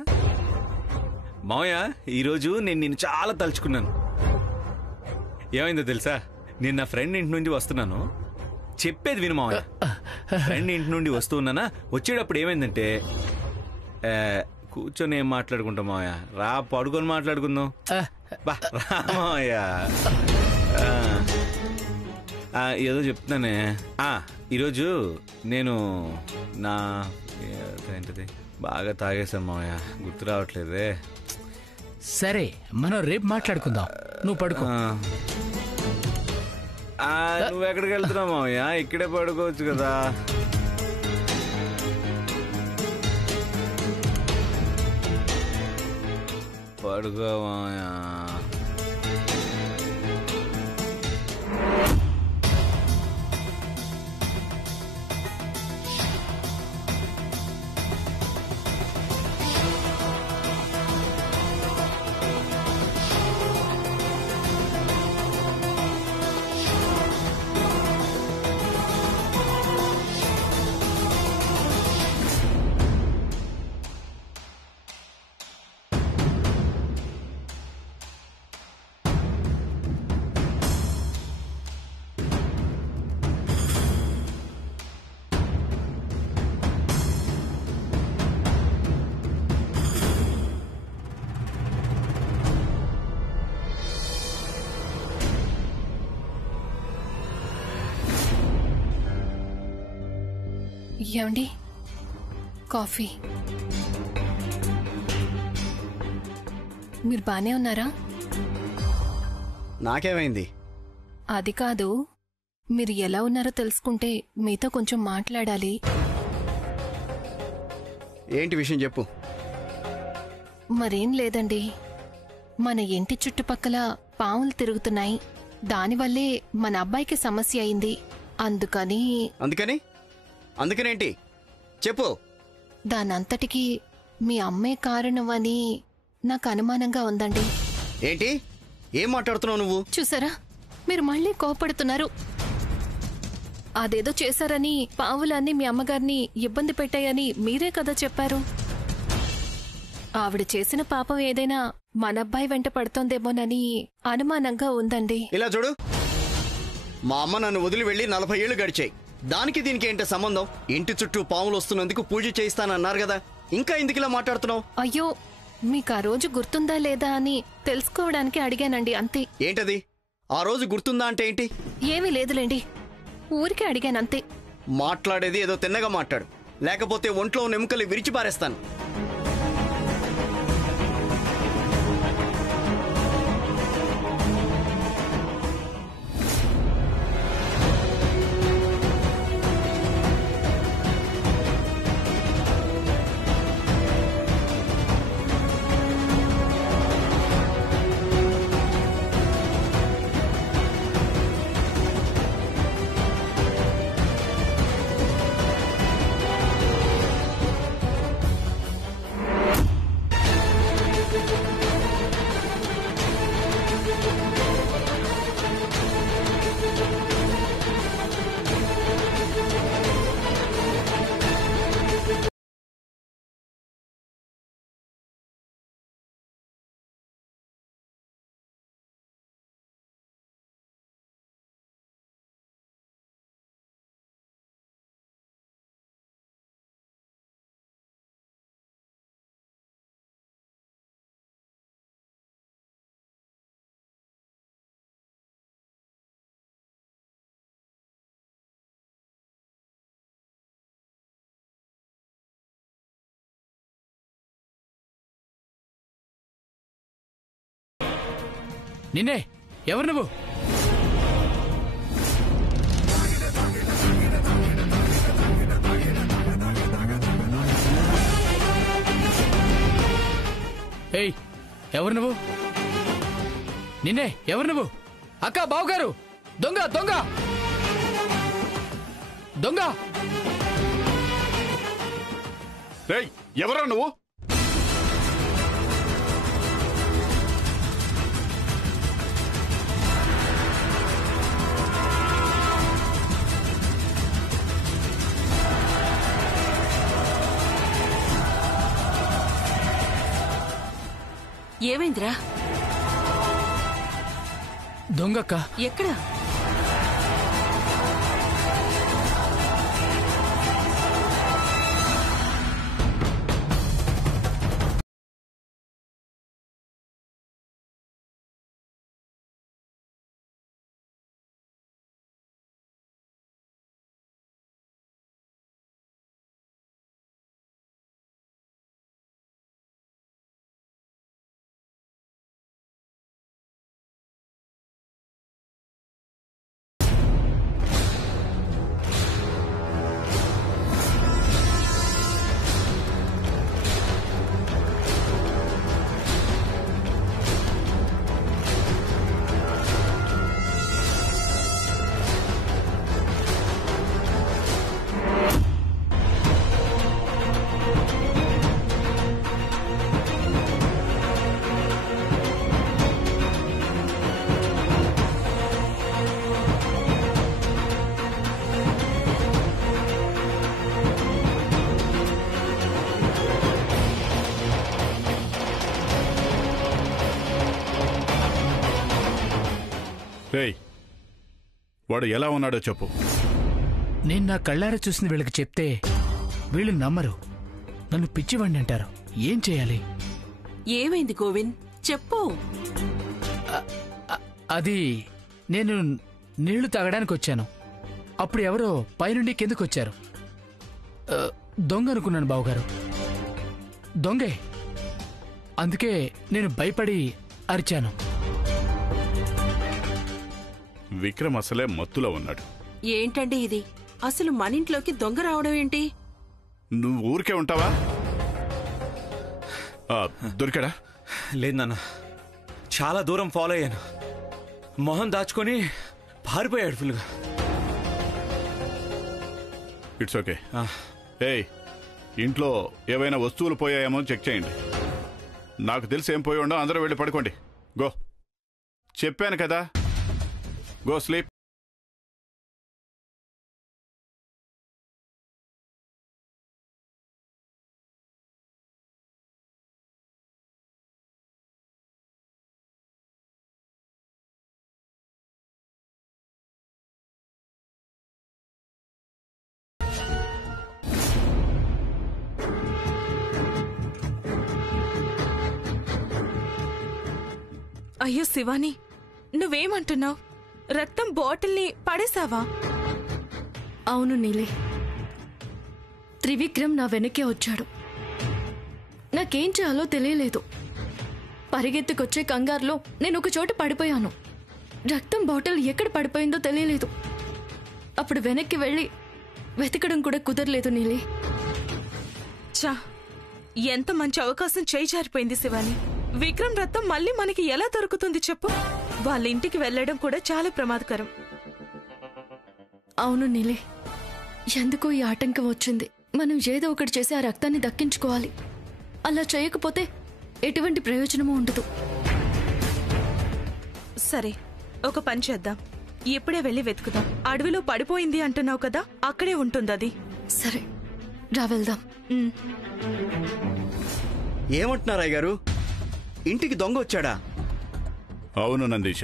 మావయ్య. ఈరోజు నేను నిన్ను చాలా తలుచుకున్నాను. ఏమైందో తెలుసా? నేను నా ఫ్రెండ్ ఇంటి నుండి వస్తున్నాను. చెప్పేది విను మావయ్య. ఫ్రెండ్ ఇంటి నుండి వస్తూ ఉన్నానా, వచ్చేటప్పుడు ఏమైందంటే, కూర్చొని ఏం మాట్లాడుకుంటాం మావయ్య? రా, పడుకొని మాట్లాడుకుందాం. బా, రా మావయ్య. ఏదో చెప్తున్నానే. ఈరోజు నేను నా ఏంటిది బాగా తాగేశాను మావయ్య, గుర్తు రావట్లేదే. సరే, మనం రేపు మాట్లాడుకుందాం, నువ్వు పడుకో. నువ్వెక్కడికి వెళ్తున్నావు మావయ్య? ఇక్కడే పడుకోవచ్చు కదా. పడుకో మావయ్య. ఏమండి, కాఫీ. మీరు బానే ఉన్నారా? నాకేమైంది? అది కాదు, మీరు ఎలా ఉన్నారో తెలుసుకుంటే మీతో కొంచెం మాట్లాడాలి. ఏంటి విషయం చెప్పు. మరేం లేదండి, మన ఇంటి చుట్టుపక్కల పాములు తిరుగుతున్నాయి. దానివల్లే మన అబ్బాయికి సమస్య అయింది. అందుకనేంటి చెప్పు. దానంతటికీ మీ అమ్మే కారణమని నాకు అనుమానంగా ఉందండి. ఏంటి? ఏం మాట్లాడుతున్నావు నువ్వు? చూసారా, మీరు మళ్ళీ కోపడుతున్నారు. అదేదో చేశారని, పావులన్నీ మీ అమ్మగారిని ఇబ్బంది పెట్టాయని మీరే కదా చెప్పారు. ఆవిడ చేసిన పాపం ఏదైనా మన అబ్బాయి వెంట పడుతోందేమోనని అనుమానంగా ఉందండి. ఇలా చూడు, మా అమ్మ నన్ను వదిలి వెళ్ళి 40 ఏళ్లు గడిచాయి. దానికి దీనికి ఏంటి సంబంధం? ఇంటి చుట్టూ పాములు వస్తున్నందుకు పూజ చేయిస్తానన్నారు కదా, ఇంకా ఎందుకు ఇలా మాట్లాడుతున్నావు? అయ్యో, మీకు ఆ రోజు గుర్తుందా లేదా అని తెలుసుకోవడానికి అడిగానండి, అంతే. ఏంటది? ఆ రోజు గుర్తుందా అంటే ఏంటి? ఏమీ లేదులేండి, ఊరికే అడిగానంతే. మాట్లాడేది ఏదో తిన్నగా మాట్లాడు, లేకపోతే ఒంట్లో ఉన్న ఎముకలు విరిచి పారేస్తాను. నిన్నే, ఎవరు నువ్వు? ఏయ్, ఎవరు నువ్వు? నిన్నే, ఎవరు నువ్వు? అక్క, బావగారు, దొంగ దొంగ దొంగ! ఎవరా నువ్వు? ఏమైందిరా? దొంగక్క. ఎక్కడ? వాడు ఎలా ఉన్నాడో చెప్పు. నేను నా కళ్ళారా చూసిన వీళ్ళకి చెప్తే వీళ్ళు నమ్మరు, నన్ను పిచ్చివాణ్ణి అంటారు. ఏం చేయాలి? ఏమైంది గోవింద్, చెప్పు. అది నేను నీళ్లు తాగడానికి వచ్చాను. అప్పుడు ఎవరో పైనుండి కిందకొచ్చారు. దొంగ అనుకున్నాను బావగారు. దొంగే. అందుకే నేను భయపడి అరిచాను. విక్రమ్ అసలే మత్తులో ఉన్నాడు. ఏంటండి ఇది? అసలు మన ఇంట్లోకి దొంగ రావడం ఏంటి? నువ్వు ఊరికే ఉంటావా? దొరికాడా? లేదు నాన్న, చాలా దూరం ఫాలో అయ్యాను. మొహం దాచుకొని పారిపోయాడు ఫుల్గా. It's okay. ఏయ్, ఇంట్లో ఏవైనా వస్తువులు పోయాయేమో చెక్ చేయండి. నాకు తెలిసి ఏం పోయి ఉండో అందరూ వెళ్ళి పడుకోండి. గో, చెప్పాను కదా, గో స్లీప్. అయ్యో శివాని, నువ్వేమంటున్నావు? రక్తం బాటిల్ని పడేసావా? అవును నీలి, త్రివిక్రమ్ నా వెనకే వచ్చాడు. నాకేం చేయాలో తెలియలేదు. పరిగెత్తుకొచ్చే కంగారులో నేను ఒక చోట పడిపోయాను. రక్తం బాటిల్ ఎక్కడ పడిపోయిందో తెలియలేదు. అప్పుడు వెనక్కి వెళ్ళి వెతకడం కూడా కుదరలేదు నీలి. చా, ఎంత మంచి అవకాశం చేయి జారిపోయింది శివాని. విక్రమ్ రక్తం మళ్ళీ మనకి ఎలా దొరుకుతుంది చెప్పు? వాళ్ళ ఇంటికి వెళ్లడం కూడా చాలా ప్రమాదకరం. అవును నీలి, ఎందుకో ఈ ఆటంకం వచ్చింది. మనం ఏదో ఒకటి చేసి ఆ రక్తాన్ని దక్కించుకోవాలి. అలా చేయకపోతే ఎటువంటి ప్రయోజనమూ ఉండదు. సరే, ఒక పని చేద్దాం. ఇప్పుడే వెళ్ళి వెతుకుదాం. అడవిలో పడిపోయింది అంటున్నావు కదా, అక్కడే ఉంటుంది అది. సరే, రా వెళ్దాం. ఏమంటున్నారా గారు? ఇంటికి దొంగ వచ్చాడా? అవును నందీశ,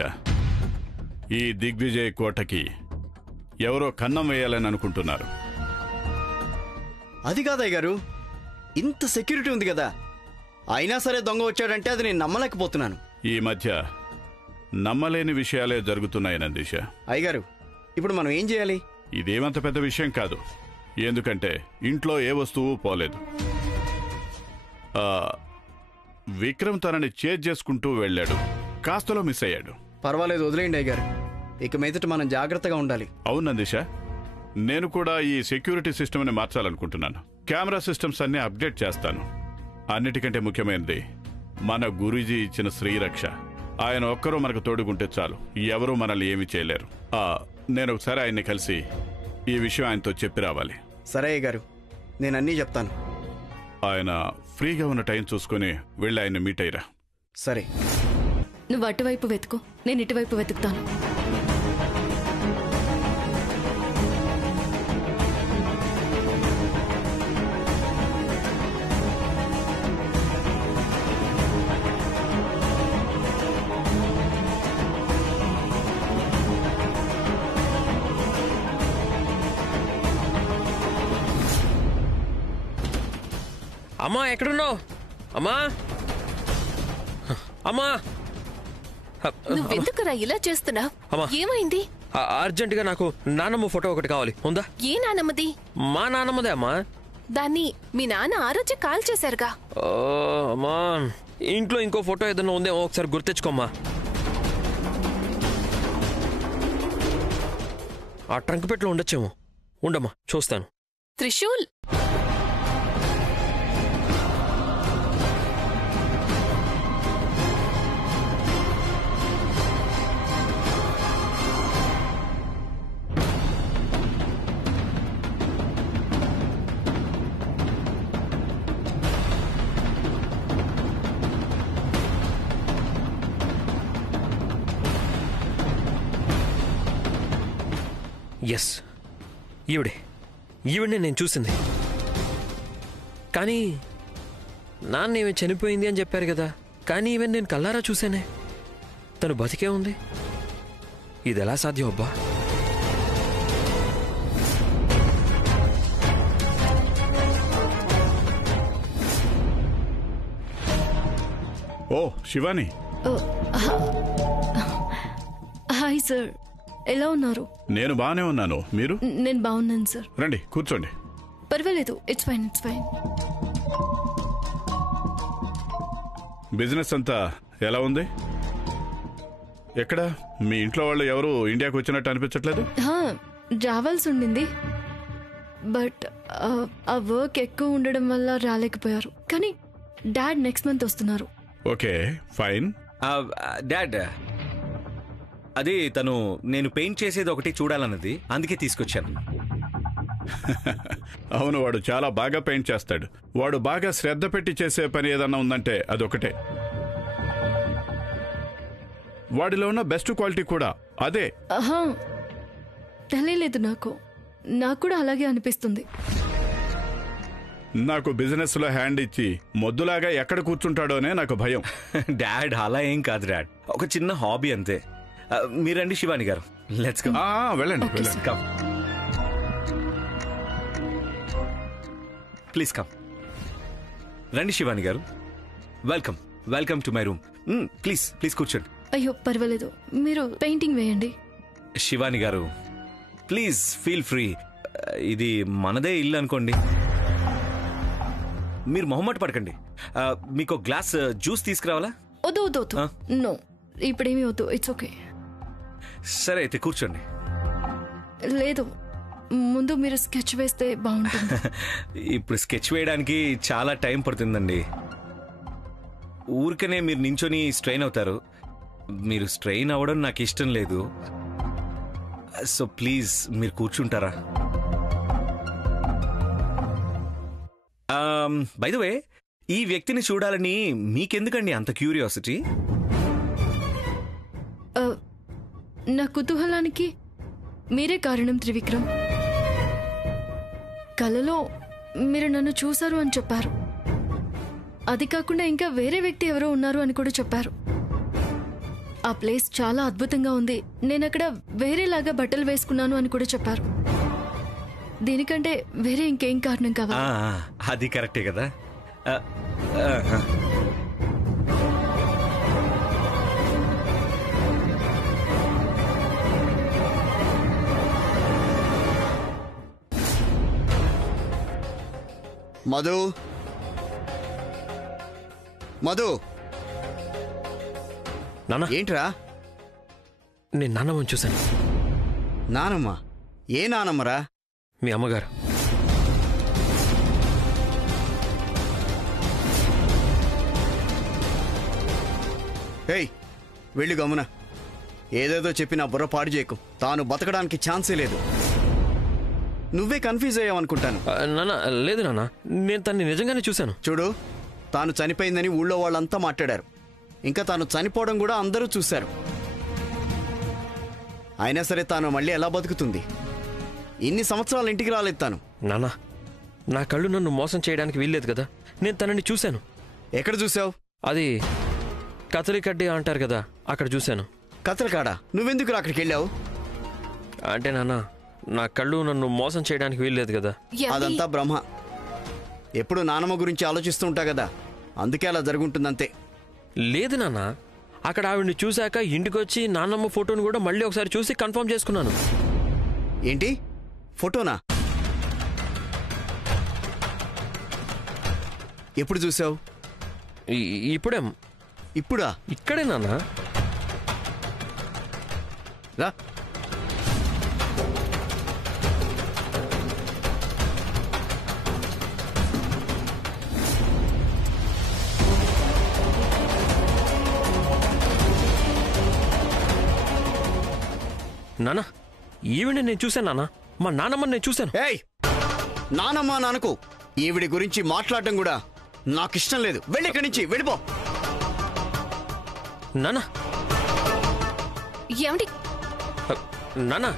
ఈ దిగ్విజయ్ కోటకి ఎవరో కన్నం వేయాలని అనుకుంటున్నారు. అది కాదయ్య గారు, ఇంత సెక్యూరిటీ ఉంది కదా, అయినా సరే దొంగ వచ్చాడంటే అది నేను నమ్మలేకపోతున్నాను. ఈ మధ్య నమ్మలేని విషయాలే జరుగుతున్నాయి నందీశ. అయ్యగారు, ఇప్పుడు మనం ఏం చేయాలి? ఇదేమంత పెద్ద విషయం కాదు. ఎందుకంటే ఇంట్లో ఏ వస్తువు పోలేదు. విక్రమ్ తనని చేజ్ చేసుకుంటూ వెళ్ళాడు, కాస్తలో మిస్ అయ్యాడు. పర్వాలేదు, వదిలేయండి అయ్యగారు. ఇక మీదట మనం జాగ్రత్తగా ఉండాలి. అవును నందీశ, నేను కూడా ఈ సెక్యూరిటీ సిస్టమ్ని మార్చాలనుకుంటున్నాను. కెమెరా సిస్టమ్స్ అన్ని అప్డేట్ చేస్తాను. అన్నిటికంటే ముఖ్యమైనది మన గురూజీ ఇచ్చిన శ్రీరక్ష. ఆయన ఒక్కరూ మనకు తోడుకుంటే చాలు, ఎవరూ మనల్ని ఏమీ చేయలేరు. నేను ఒకసారి ఆయన్ని కలిసి ఈ విషయం ఆయనతో చెప్పి రావాలి. సరే అయ్యగారు, నేను అన్నీ చెప్తాను. ఆయన ఫ్రీగా ఉన్న టైం చూసుకుని వెళ్ళి ఆయన్ని మీట్ అయ్యిరా. సరే, నువ్వు అటువైపు వెతుకు, నేను ఇటువైపు వెతుకుతాను. అమ్మా, ఎక్కడున్నావు? అమ్మా, అమ్మా, నువ్వెందుకురా ఇలా చేస్తున్నా? ఏమైంది? అర్జెంటుగా నాకు నానమ్మ ఫోటో ఒకటి కావాలి. ఉందా? ఏ నానమ్మది? మా నానమ్మదే అమ్మా. దాన్ని మీ నాన్న ఆ రోజే కాల్ చేశారుగా. అమ్మా, ఇంట్లో ఇంకో ఫోటో ఏదైనా ఉందేమో ఒకసారి గుర్తించుకోమ్మా. ఆ ట్రంక్ పెట్లో ఉండొచ్చేమో. ఉండమ్మా, చూస్తాను. త్రిశూల్, ఎస్, ఈవిడే నేను చూసింది. కానీ నాన్న ఏమి చనిపోయింది అని చెప్పారు కదా, కానీ ఈవెన్ నేను కల్లారా చూశానే, తను బతికే ఉంది. ఇది ఎలా సాధ్యం అబ్బా? ఓ శివాని, హాయ్ సార్, ఎలా ఉన్నారు? నేను బాగానే ఉన్నాను. మీరు? నేను బాగున్నాను సార్. రండి, కూర్చోండి. పర్వాలేదు, ఇట్స్ ఫైన్. బిజినెస్ అంతా ఎలా ఉంది? ఎక్కడ మీ ఇంట్లో వాళ్ళు ఎవరు ఇండియాకి వచ్చినట్టు అనిపించట్లేదు? రావాల్సి ఉండింది, బట్ ఆ వర్క్ ఎక్కువ ఉండడం వల్ల రాలేకపోయారు. కానీ డాడ్ నెక్స్ట్ మంత్ వస్తున్నారు. Okay, fine. డాడ్, అది తను నేను పెయింట్ చేసేది ఒకటి చూడాలన్నది, అందుకే తీసుకొచ్చాను. అవును, వాడు చాలా బాగా పెయింట్ చేస్తాడు. వాడు బాగా శ్రద్ధ పెట్టి చేసే పని ఏదన్నా ఉందంటే అదొకటే. వాడిలో ఉన్న బెస్ట్ క్వాలిటీ కూడా అదే. తెలియలేదు, నాకు కూడా అలాగే అనిపిస్తుంది. నాకు బిజినెస్ లో హ్యాండ్ ఇచ్చి మొద్దులాగా ఎక్కడ కూర్చుంటాడోనే నాకు భయం. డాడ్, అలా ఏం కాదు డాడ్, ఒక చిన్న హాబీ అంతే. మీరండి శివాని గారు, లెట్స్ గో. వెళ్ళండి. Come please, come. రండి శివాని గారు, welcome to my room. Please కూర్చోండి. అయ్యో పర్వాలేదు, మీరు పెయింటింగ్ వేయండి. శివాని గారు ప్లీజ్ ఫీల్ ఫ్రీ. ఇది మనదే ఇల్లు అనుకోండి, మీరు మొహమాట పడకండి. మీకు గ్లాస్ జ్యూస్ తీసుకురావాలా? వద్దు, నో, ఇప్పుడేమీ వద్దు, ఇట్స్ ఓకే. సరే అయితే కూర్చోండి. లేదు, ముందు మీరు స్కెచ్ వేస్తే బాగుంటుంది. ఇప్పుడు స్కెచ్ వేయడానికి చాలా టైం పడుతుందండి. ఊరికనే మీరు నించొని స్ట్రెయిన్ అవుతారు. మీరు స్ట్రెయిన్ అవ్వడం నాకు ఇష్టం లేదు. సో ప్లీజ్ మీరు కూర్చుంటారా? బై ద వే, ఈ వ్యక్తిని చూడాలని మీకెందుకండి అంత క్యూరియాసిటీ? నా కుతూహలానికి మీరే కారణం త్రివిక్రమ్. కలలో మీరు నన్ను చూశారు అని చెప్పారు. అది కాకుండా ఇంకా వేరే వ్యక్తి ఎవరో ఉన్నారు అని కూడా చెప్పారు. ఆ ప్లేస్ చాలా అద్భుతంగా ఉంది, నేను అక్కడ వేరేలాగా బట్టలు వేసుకున్నాను అని కూడా చెప్పారు. దీనికంటే వేరే ఇంకేం కారణం కావాలి? అది కరెక్టే కదా. మధు, ఏంట్రా? నేను నాన్నమ్మని చూశాను. నానమ్మ? ఏ నానమ్మరా? మీ అమ్మగారు. ఏయ్, వెళ్ళి గమ్మున. ఏదేదో చెప్పి నా బుర్ర పాడు చేయకు. తాను బతకడానికి ఛాన్సే లేదు. నువ్వే కన్ఫ్యూజ్ అయ్యావనుకుంటాను. నాన్న, లేదు నాన్న, నేను తన్ని నిజంగానే చూశాను. చూడు, తాను చనిపోయిందని ఊళ్ళో వాళ్ళంతా మాట్లాడారు. ఇంకా తాను చనిపోవడం కూడా అందరూ చూశారు. అయినా సరే తాను మళ్ళీ ఎలా బతుకుతుంది? ఇన్ని సంవత్సరాలు ఇంటికి రాలేదు తాను. నాన్న, నా కళ్ళు నన్ను మోసం చేయడానికి వీల్లేదు కదా. నేను తనని చూశాను. ఎక్కడ చూసావు? అది కతలికడ్డి అంటారు కదా, అక్కడ చూశాను. కతలికాడా? నువ్వెందుకు అక్కడికి వెళ్ళావు? అంటే నాన్న, నా కళ్ళు నన్ను మోసం చేయడానికి వీల్లేదు కదా. అదంతా బ్రహ్మ. ఎప్పుడు నానమ్మ గురించి ఆలోచిస్తూ ఉంటా కదా, అందుకే అలా జరుగుంటుందంతే. లేదు నాన్న, అక్కడ ఆవిడ్ని చూశాక ఇంటికొచ్చి నాన్నమ్మ ఫోటోను కూడా మళ్ళీ ఒకసారి చూసి కన్ఫర్మ్ చేసుకున్నాను. ఏంటి ఫోటోనా? ఎప్పుడు చూసావు? ఇప్పుడే. ఇప్పుడా? ఇక్కడే నాన్న. రా. నాన్న, ఈవిడ నేను చూశాను నాన్న. మా నాన్నమ్మని నేను చూశాను. ఏయ్, నానమ్మ నాన్నకు ఈవిడి గురించి మాట్లాడటం కూడా నాకు ఇష్టం లేదు. వెళ్ళి ఇక్కడి నుంచి వెళ్ళిపో. నాన్న, ఏమండి? నాన్న,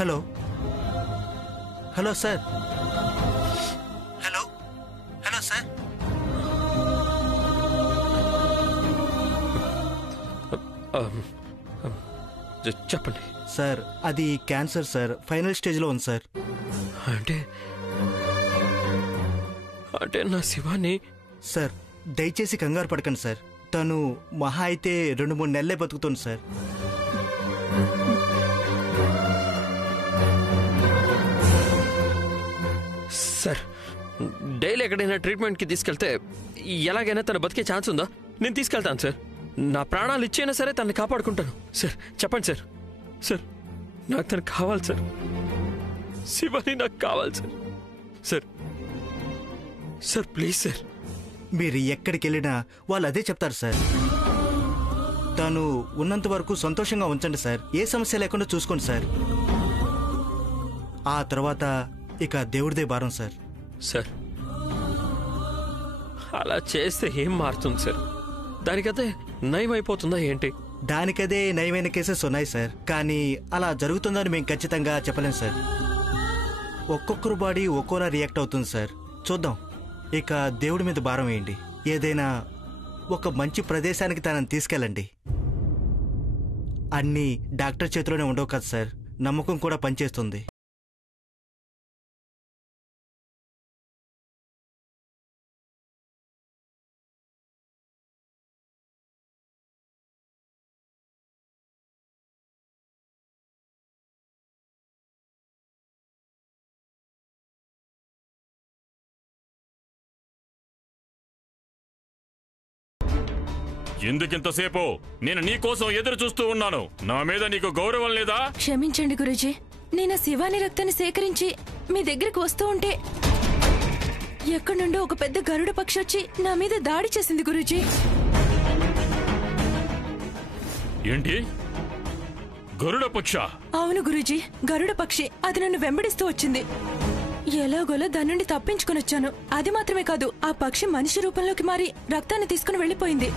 hello hello sir, hello hello sir. చెప్పండి సార్, అది క్యాన్సర్ సార్, ఫైనల్ స్టేజ్లో ఉంది సార్. అంటే అంటే నా శివాని. సార్ దయచేసి కంగారు పడకండి సార్, తను మహా అయితే 2-3 నెలలే బతుకుతుంది సార్. సార్ డైలీ ఎక్కడైనా ట్రీట్మెంట్కి తీసుకెళ్తే ఎలాగైనా తను బతికే ఛాన్స్ ఉందా? నేను తీసుకెళ్తాను సార్, నా ప్రాణాలు ఇచ్చైనా సరే తనని కాపాడుకుంటాను సార్. చెప్పండి సార్. సార్ నాకు తను కావాలి సార్, శివాని నాకు కావాలి sir. Sir sir please sir. మీరు ఎక్కడికి వెళ్ళినా వాళ్ళు అదే చెప్తారు సార్. తను ఉన్నంత వరకు సంతోషంగా ఉంచండి సార్, ఏ సమస్య లేకుండా చూసుకోండి సార్. ఆ తర్వాత ఇక దేవుడిదే భారం సార్. సార్ అలా చేస్తే ఏం మారుతుంది సార్? దానికదే నయం అయిపోతుందా ఏంటి? దానికదే నయమైన కేసెస్ ఉన్నాయి సార్, కానీ అలా జరుగుతుందని మేము ఖచ్చితంగా చెప్పలేం సార్. ఒక్కొక్కరు బాడీ ఒక్కోలా రియాక్ట్ అవుతుంది సార్. చూద్దాం. ఇక దేవుడి మీద భారం వేయండి, ఏదైనా ఒక మంచి ప్రదేశానికి తనని తీసుకెళ్ళండి. అన్నీ డాక్టర్ చేతిలోనే ఉండవు కదా సార్, నమ్మకం కూడా పనిచేస్తుంది. ఎందుకింతసేపు? నేను నీకోసం ఎదురు చూస్తూ ఉన్నాను. నా మీద నీకు గౌరవం లేదా? క్షమించండి గురూజీ, నేను శివాని రక్తాన్ని సేకరించి మీ దగ్గరకు వస్తూ ఉంటే ఎక్కడి నుండో ఒక పెద్ద గరుడ పక్షి వచ్చి నా మీద దాడి చేసింది గురూజీ. ఏంటి? గరుడ పక్ష? అవును గురూజీ, గరుడ పక్షి. అది నన్ను వెంబడిస్తూ వచ్చింది. ఎలాగోలా దాని నుండి తప్పించుకుని వచ్చాను. అది మాత్రమే కాదు, ఆ పక్షి మనిషి రూపంలోకి మారి రక్తాన్ని తీసుకుని వెళ్లిపోయింది.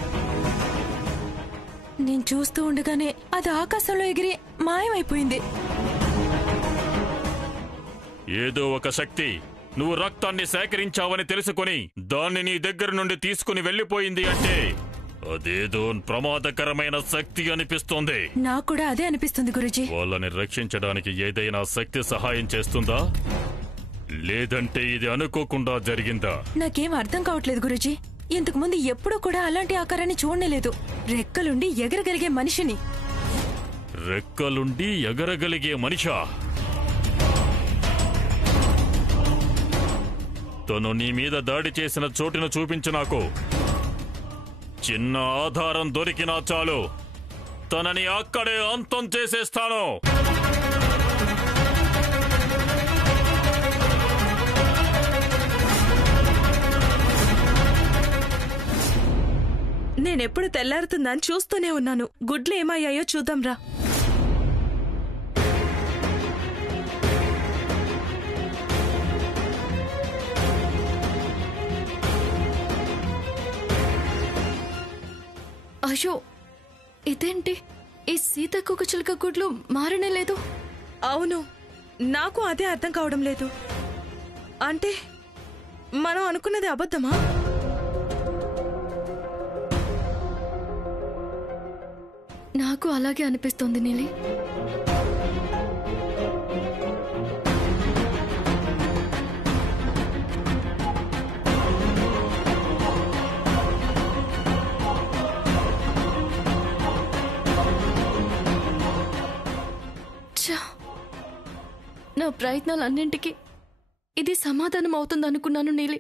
నేను చూస్తూ ఉండగానే అది ఆకాశంలో ఎగిరి మాయమైపోయింది. ఏదో ఒక శక్తి నువ్వు రక్తాన్ని సేకరించావని తెలుసుకొని దాన్ని నీ దగ్గర నుండి తీసుకుని వెళ్లిపోయింది అంటే అదేదో ప్రమాదకరమైన శక్తి అనిపిస్తోంది. నాకు కూడా అదే అనిపిస్తుంది గురూజీ. వాళ్ళని రక్షించడానికి ఏదైనా శక్తి సహాయం చేస్తుందా, లేదంటే ఇది అనుకోకుండా జరిగిందా? నాకేం అర్థం కావట్లేదు గురూజీ. ఇంతకు ముందు ఎప్పుడూ కూడా అలాంటి ఆకారాన్ని చూడలేదు. రెక్కలుండి ఎగరగలిగే మనిషిని. రెక్కలుండి ఎగరగలిగే మనిషా? తను నీ మీద దాడి చేసిన చోటును చూపించు నాకు. చిన్న ఆధారం దొరికినా చాలు, తనని అక్కడే అంతం చేసేస్తాను. నేనెప్పుడు తెల్లారుతుందని చూస్తూనే ఉన్నాను. గుడ్లు ఏమయ్యాయో చూద్దాంరా. అయ్యో, ఇదేంటి? ఈ సీతకొక చిలుక గుడ్లు మారనే లేదు. అవును, నాకు అదే అర్థం కావడం లేదు. అంటే మనం అనుకున్నది అబద్ధమా? నాకు అలాగే అనిపిస్తోంది నీలి. నా ప్రయత్నాలన్నింటికీ ఇది సమాధానం అవుతుందనుకున్నాను నీలి,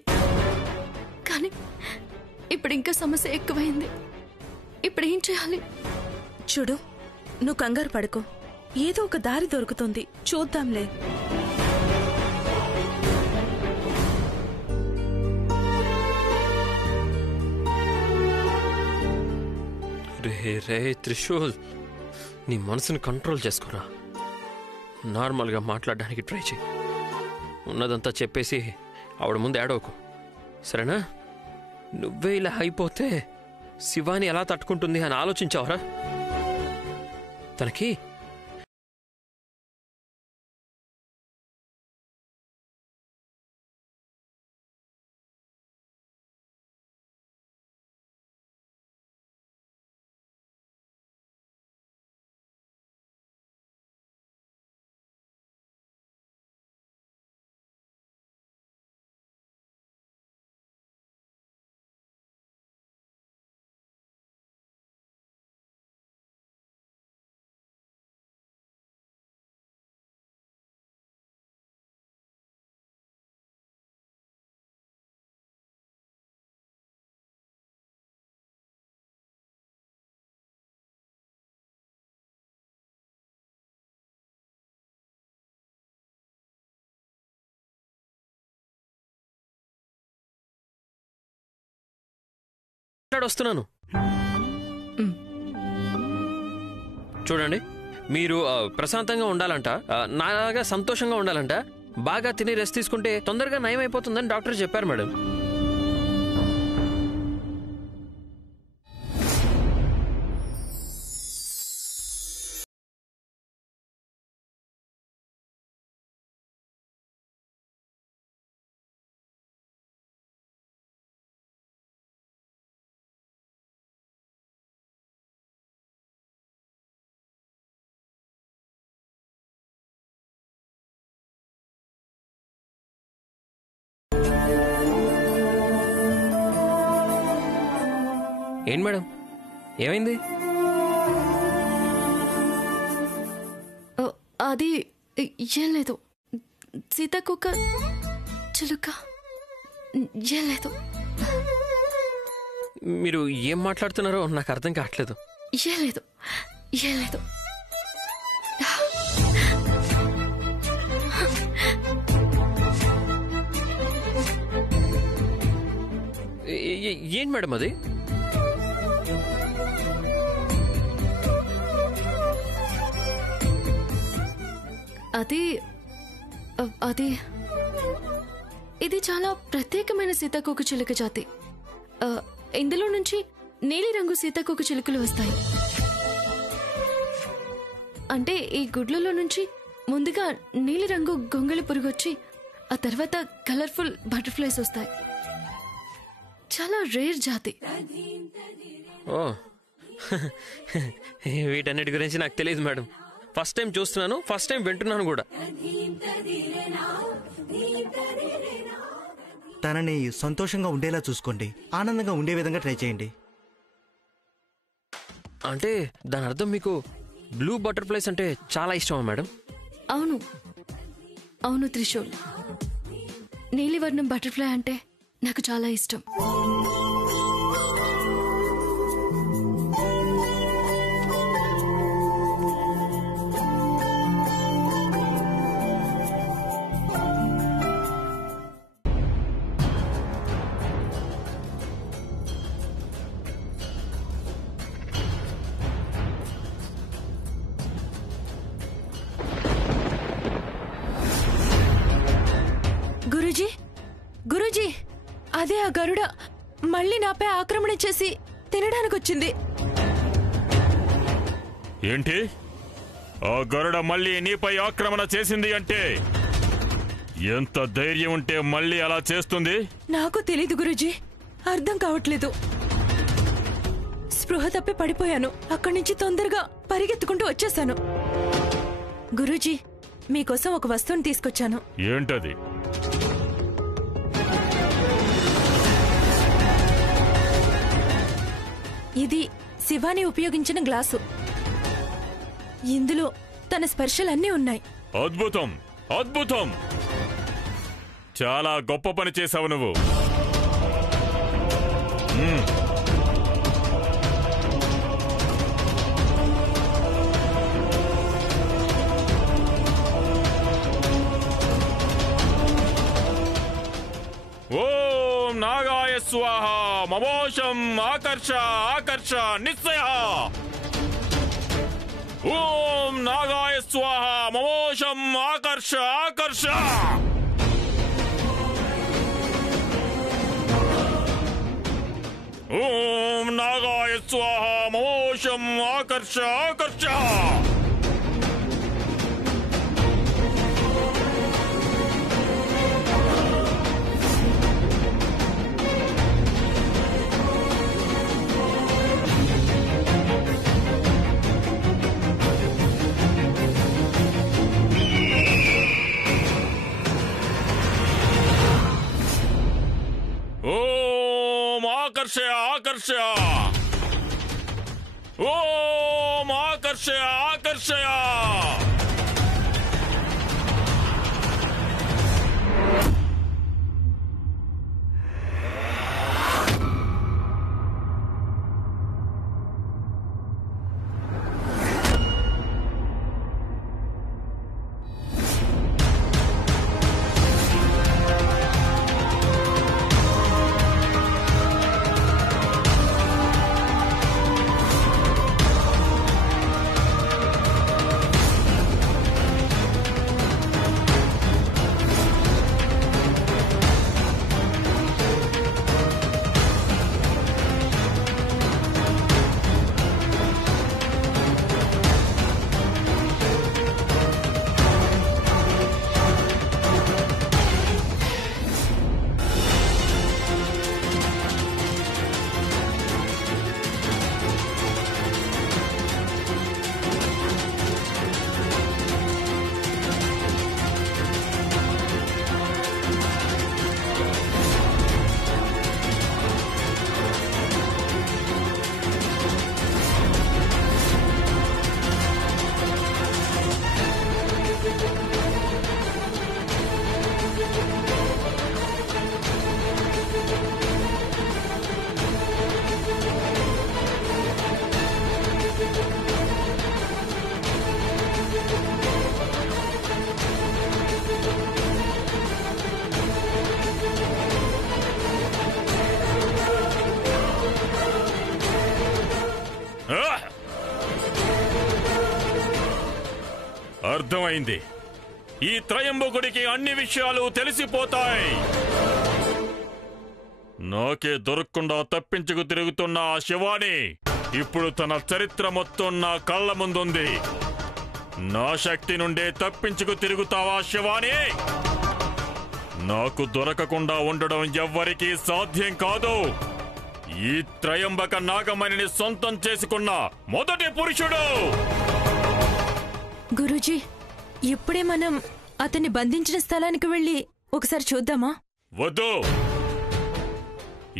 కానీ ఇప్పుడు ఇంకా సమస్య ఎక్కువైంది. ఇప్పుడు ఏం చేయాలి? చూడు, నువ్వు కంగారు పడుకో. ఏదో ఒక దారి దొరుకుతుంది, చూద్దాంలే. రే త్రిశూల్, నీ మనసుని కంట్రోల్ చేసుకోరా. నార్మల్గా మాట్లాడడానికి ట్రై చేయి. ఉన్నదంతా చెప్పేసి ఆవిడ ముందు ఏడవకు, సరేనా? నువ్వే ఇలా అయిపోతే శివాని ఎలా తట్టుకుంటుంది అని ఆలోచించావరా? తనకి మాట్లాడొస్తున్నాను. చూడండి, మీరు ప్రశాంతంగా ఉండాలంట, నాలాగా సంతోషంగా ఉండాలంట, బాగా తిని రెస్ట్ తీసుకుంటే తొందరగా నయం అయిపోతుందని డాక్టర్ చెప్పారు మేడం. ఏంటి మేడం, ఏమైంది? అది ఏం లేదు, సీతాకోక చిలుక ఏం లేదు. మీరు ఏం మాట్లాడుతున్నారో నాకు అర్థం కావట్లేదు. ఏం లేదు, ఏం లేదు. ఏంటి మేడం అది? అది అది ఇది చాలా ప్రత్యేకమైన సీతాకోక చిలుక జాతి. ఇందులో నుంచి నీలిరంగు సీతాకోక చిలుకలు వస్తాయి. అంటే ఈ గుడ్లలో నుంచి ముందుగా నీలిరంగు గొంగళి పురుగు వచ్చి ఆ తర్వాత కలర్ఫుల్ బటర్ఫ్లైస్ వస్తాయి. చాలా రేర్ జాతి. ఓ, వీటన్నిటి గురించి నాకు తెలియదు మేడం. ఫస్ట్ టైం చూస్తున్నాను, ఫస్ట్ టైం వింటున్నాను కూడా. తనని సంతోషంగా ఉండేలా చూసుకోండి, ఆనందంగా ఉండే విధంగా ట్రై చేయండి. అంటే దాని అర్థం మీకు బ్లూ బటర్ఫ్లైస్ అంటే చాలా ఇష్టమా మేడం? అవును అవును త్రిశూల్, నీలివర్ణం బటర్ఫ్లై అంటే నాకు చాలా ఇష్టం. గురూజీ, గురూజీ, అదే ఆ గరుడ మళ్ళీ నాపై ఆక్రమణ చేసి తినడానికి వచ్చింది. ఏంటి? ఆ గరుడ మళ్ళీ నీపై ఆక్రమణ చేసింది అంటే ఎంత ధైర్యం ఉంటే మళ్ళీ అలా చేస్తుంది? నాకు తెలీదు గురూజీ, అర్థం కావట్లేదు. స్పృహ తప్పి పడిపోయాను. అక్కడి నుంచి తొందరగా పరిగెత్తుకుంటూ వచ్చేసాను. గురూజీ, మీకోసం ఒక వస్తువుని తీసుకొచ్చాను. ఏంటది? ఇది శివాని ఉపయోగించిన గ్లాసు. ఇందులో తన స్పర్శలన్నీ ఉన్నాయి. అద్భుతం, అద్భుతం! చాలా గొప్ప పని చేశావు నువ్వు. ఓం నాగాయ స్వాహ మమోషం ఆకర్ష ఆకర్ష నిశ్చయ. ఓం నాగాయ స్వాహ మమోషం ఆకర్ష ఆకర్ష. ఓం నాగాయ స్వాహ మమోషం ఆకర్ష ఆకర్ష. ఓం ఆకర్షయ ఆకర్షయ. ఓం ఆకర్షయ ఆకర్షయ. అర్థమైంది. ఈ త్రయంబకుడికి అన్ని విషయాలు తెలిసిపోతాయి. నాకే దొరకకుండా తప్పించుకు తిరుగుతున్న ఆ శివాని ఇప్పుడు తన చరిత్ర మొత్తం నా కళ్ళ ముందుంది. నా శక్తి నుండే తప్పించుకు తిరుగుతావా శివాని? నాకు దొరకకుండా ఉండడం ఎవ్వరికీ సాధ్యం కాదు. ఈ త్రయంబక నాగమణిని సొంతం చేసుకున్న మొదటి పురుషుడు. గురూజీ, ఇప్పుడే మనం అతన్ని బంధించిన స్థలానికి వెళ్ళి ఒకసారి చూద్దామా? వద్దు.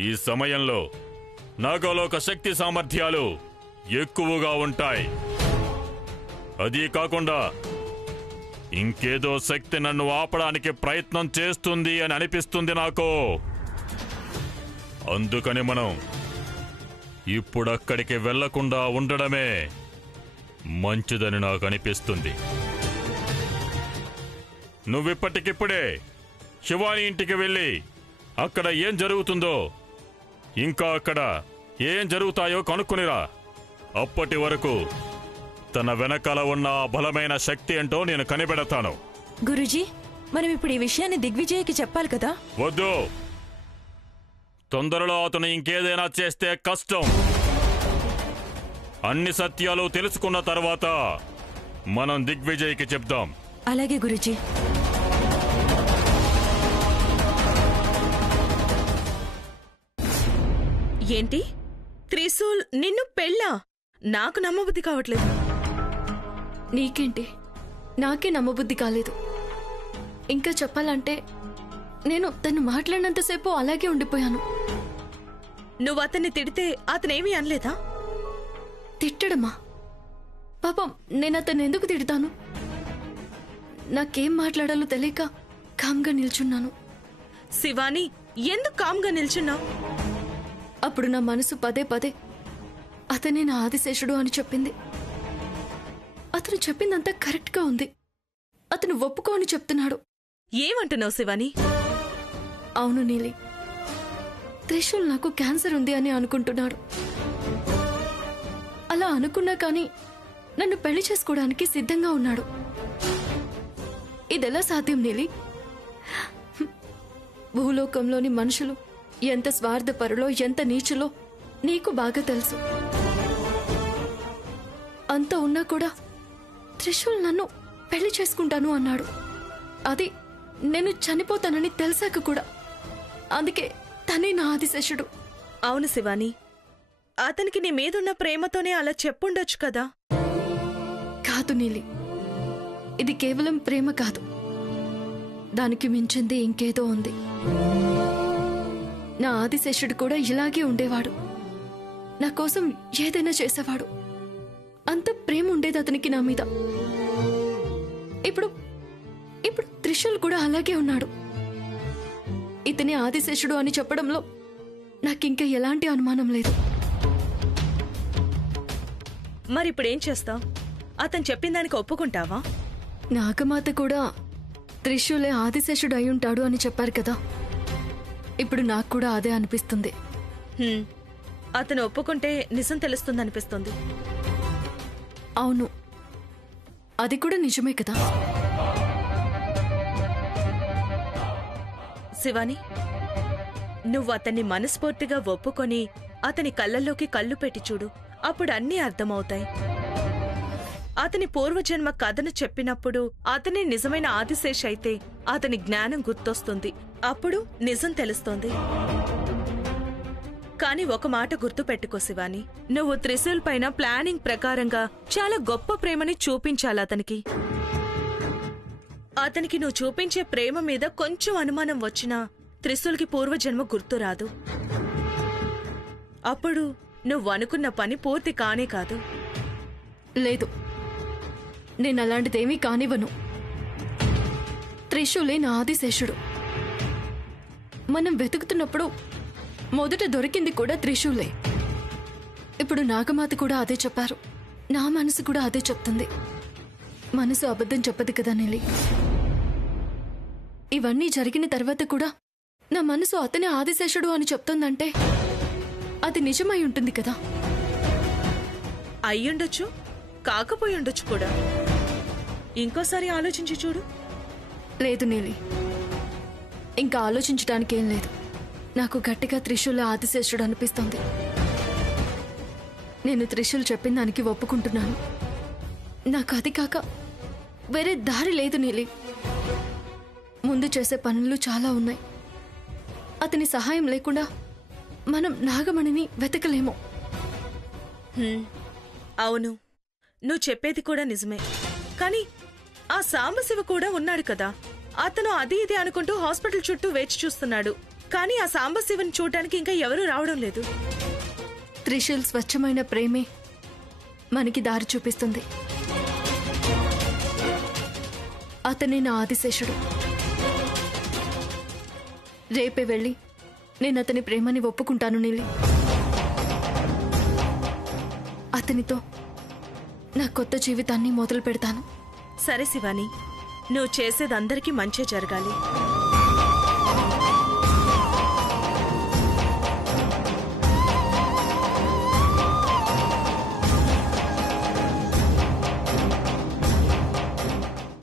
ఈ సమయంలో నాగలోక శక్తి సామర్థ్యాలు ఎక్కువగా ఉంటాయి. అదీ కాకుండా ఇంకేదో శక్తి నన్ను ఆపడానికి ప్రయత్నం చేస్తుంది అని అనిపిస్తుంది నాకు. అందుకని మనం ఇప్పుడక్కడికి వెళ్లకుండా ఉండడమే మంచిదని నాకు అనిపిస్తుంది. నువ్విప్పటికిప్పుడే శివాని ఇంటికి వెళ్ళి అక్కడ ఏం జరుగుతుందో, ఇంకా అక్కడ ఏం జరుగుతాయో కనుక్కునిరా. అప్పటి వరకు తన వెనకాల ఉన్న బలమైన శక్తి ఏంటో నేను కనిపెడతాను. గురూజీ, మనం ఇప్పుడు ఈ విషయాన్ని దిగ్విజయ్కి చెప్పాలి కదా? వద్దు. తొందరలో అతను ఇంకేదైనా చేస్తే కష్టం. అన్ని సత్యాలు తెలుసుకున్న తర్వాత మనం దిగ్విజయ్కి చెప్దాం. అలాగే గురూజీ. ఏంటి? త్రిశూల్ నిన్ను పెళ్ళా? నాకు నమ్మబుద్ధి కావట్లేదు. నీకేంటి? నాకే నమ్మబుద్ధి కాలేదు. ఇంకా చెప్పాలంటే నేను తను మాట్లాడినంతసేపు అలాగే ఉండిపోయాను. నువ్వు అతన్ని తిడితే అతనేమీ అనలేదా? తిట్టడమా? పాపం, నేను అతన్ని ఎందుకు తిడతాను? నాకేం మాట్లాడాలో తెలియక కామ్గా నిల్చున్నాను. శివాని, ఎందుకు కామ్గా నిల్చున్నావు? అప్పుడు నా మనసు పదే పదే అతనే నా ఆదిశేషుడు అని చెప్పింది. అతను చెప్పిందంతా కరెక్ట్గా ఉంది. అతను ఒప్పుకో అని చెప్తున్నాడు. ఏమంటున్నావు శివాని? అవును నీలి, త్రిశూల్ నాకు క్యాన్సర్ ఉంది అని అనుకుంటున్నాడు. అలా అనుకున్నా కానీ నన్ను పెళ్లి చేసుకోవడానికి సిద్ధంగా ఉన్నాడు. ఇదెలా సాధ్యం నీలి? భూలోకంలోని మనుషులు ఎంత స్వార్థపరులో, ఎంత నీచులో నీకు బాగా తెలుసు. అంత ఉన్నా కూడా త్రిశూల్ నన్ను పెళ్లి చేసుకుంటాను అన్నాడు. అది నేను చనిపోతానని తెలిసాక కూడా. అందుకే తనే నా ఆదిశేషుడు. అవును శివాని, అతనికి నీ మీదున్న ప్రేమతోనే అలా చెప్పుండొచ్చు కదా. కాదు నీలి, ఇది కేవలం ప్రేమ కాదు, దానికి మించింది ఇంకేదో ఉంది. నా ఆదిశేషుడు కూడా ఇలాగే ఉండేవాడు. నా కోసం ఏదైనా చేసేవాడు. అంత ప్రేమ ఉండేది అతనికి నా మీద. ఇప్పుడు ఇప్పుడు త్రిశూల్ కూడా అలాగే ఉన్నాడు. ఇతని ఆదిశేషుడు అని చెప్పడంలో నాకింకా ఎలాంటి అనుమానం లేదు. మరిప్పుడేం చేస్తావు? అతను చెప్పిన దానికి ఒప్పుకుంటావా? నాగమాత కూడా త్రిశూలే ఆదిశేషుడు అయి ఉంటాడు అని చెప్పారు కదా. ఇప్పుడు నాకు కూడా అదే అనిపిస్తుంది. అతను ఒప్పుకుంటే నిజం తెలుస్తుందనిపిస్తుంది. అవును, అది కూడా నిజమే కదా. శివాని, నువ్వు అతన్ని మనస్ఫూర్తిగా ఒప్పుకొని అతని కళ్ళల్లోకి కళ్ళు పెట్టి చూడు. అప్పుడు అన్నీ అర్థమవుతాయి. అతని పూర్వజన్మ కథను చెప్పినప్పుడు అతనే నిజమైన ఆదిశేష అయితే అతని జ్ఞానం గుర్తొస్తుంది. అప్పుడు నిజం తెలుస్తోంది. కాని ఒక మాట గుర్తు పెట్టుకో శివాని, నువ్వు త్రిశూల్ పైన ప్లానింగ్ ప్రకారంగా చాలా గొప్ప ప్రేమని చూపించాలి అతనికి. అతనికి నువ్వు చూపించే ప్రేమ మీద కొంచెం అనుమానం వచ్చినా త్రిశూల్కి పూర్వజన్మ గుర్తురాదు. అప్పుడు నువ్వు అనుకున్న పని పూర్తి కానే కాదు. లేదు, నేను అలాంటిదేమీ కానివ్వను. త్రిశూలే నా ఆదిశేషుడు. మనం వెతుకుతున్నప్పుడు మొదట దొరికింది కూడా త్రిశూలే. ఇప్పుడు నాగమాత కూడా అదే చెప్పారు. నా మనసు కూడా అదే చెప్తుంది. మనసు అబద్ధం చెప్పదు కదా నీలి. ఇవన్నీ జరిగిన తర్వాత కూడా నా మనసు అతనే ఆదిశేషుడు అని చెప్తుందంటే అది నిజమై ఉంటుంది కదా. అయ్యుండొచ్చు, కాకపోయి ఉండొచ్చు కూడా. ఇంకోసారి ఆలోచించి చూడు. లేదు నీలి, ఇంకా ఆలోచించడానికి ఏం లేదు. నాకు గట్టిగా త్రిశూల ఆదిశేషుడు అనిపిస్తోంది. నేను త్రిశూల్ చెప్పిన దానికి ఒప్పుకుంటున్నాను. నాకు అది కాక వేరే దారి లేదు నీలి. ముందు చేసే పనులు చాలా ఉన్నాయి. అతని సహాయం లేకుండా మనం నాగమణిని వెతకలేము. అవును, నువ్వు చెప్పేది కూడా నిజమే. కానీ ఆ సాంబశివ కూడా ఉన్నాడు కదా, అతను అది ఇది అనుకుంటూ హాస్పిటల్ చుట్టూ వేచి చూస్తున్నాడు. కానీ ఆ సాంబశివని చూడటానికి ఇంకా ఎవరూ రావడం లేదు. త్రిశూల్ స్వచ్ఛమైన ప్రేమే మనకి దారి చూపిస్తుంది. అతనే నా ఆదిశేషుడు. రేపే వెళ్ళి నేను అతని ప్రేమని ఒప్పుకుంటాను నీలి. అతనితో నా కొత్త జీవితాన్ని మొదలు పెడతాను. సరే శివాని, నువ్వు చేసేది అందరికీ మంచే జరగాలి.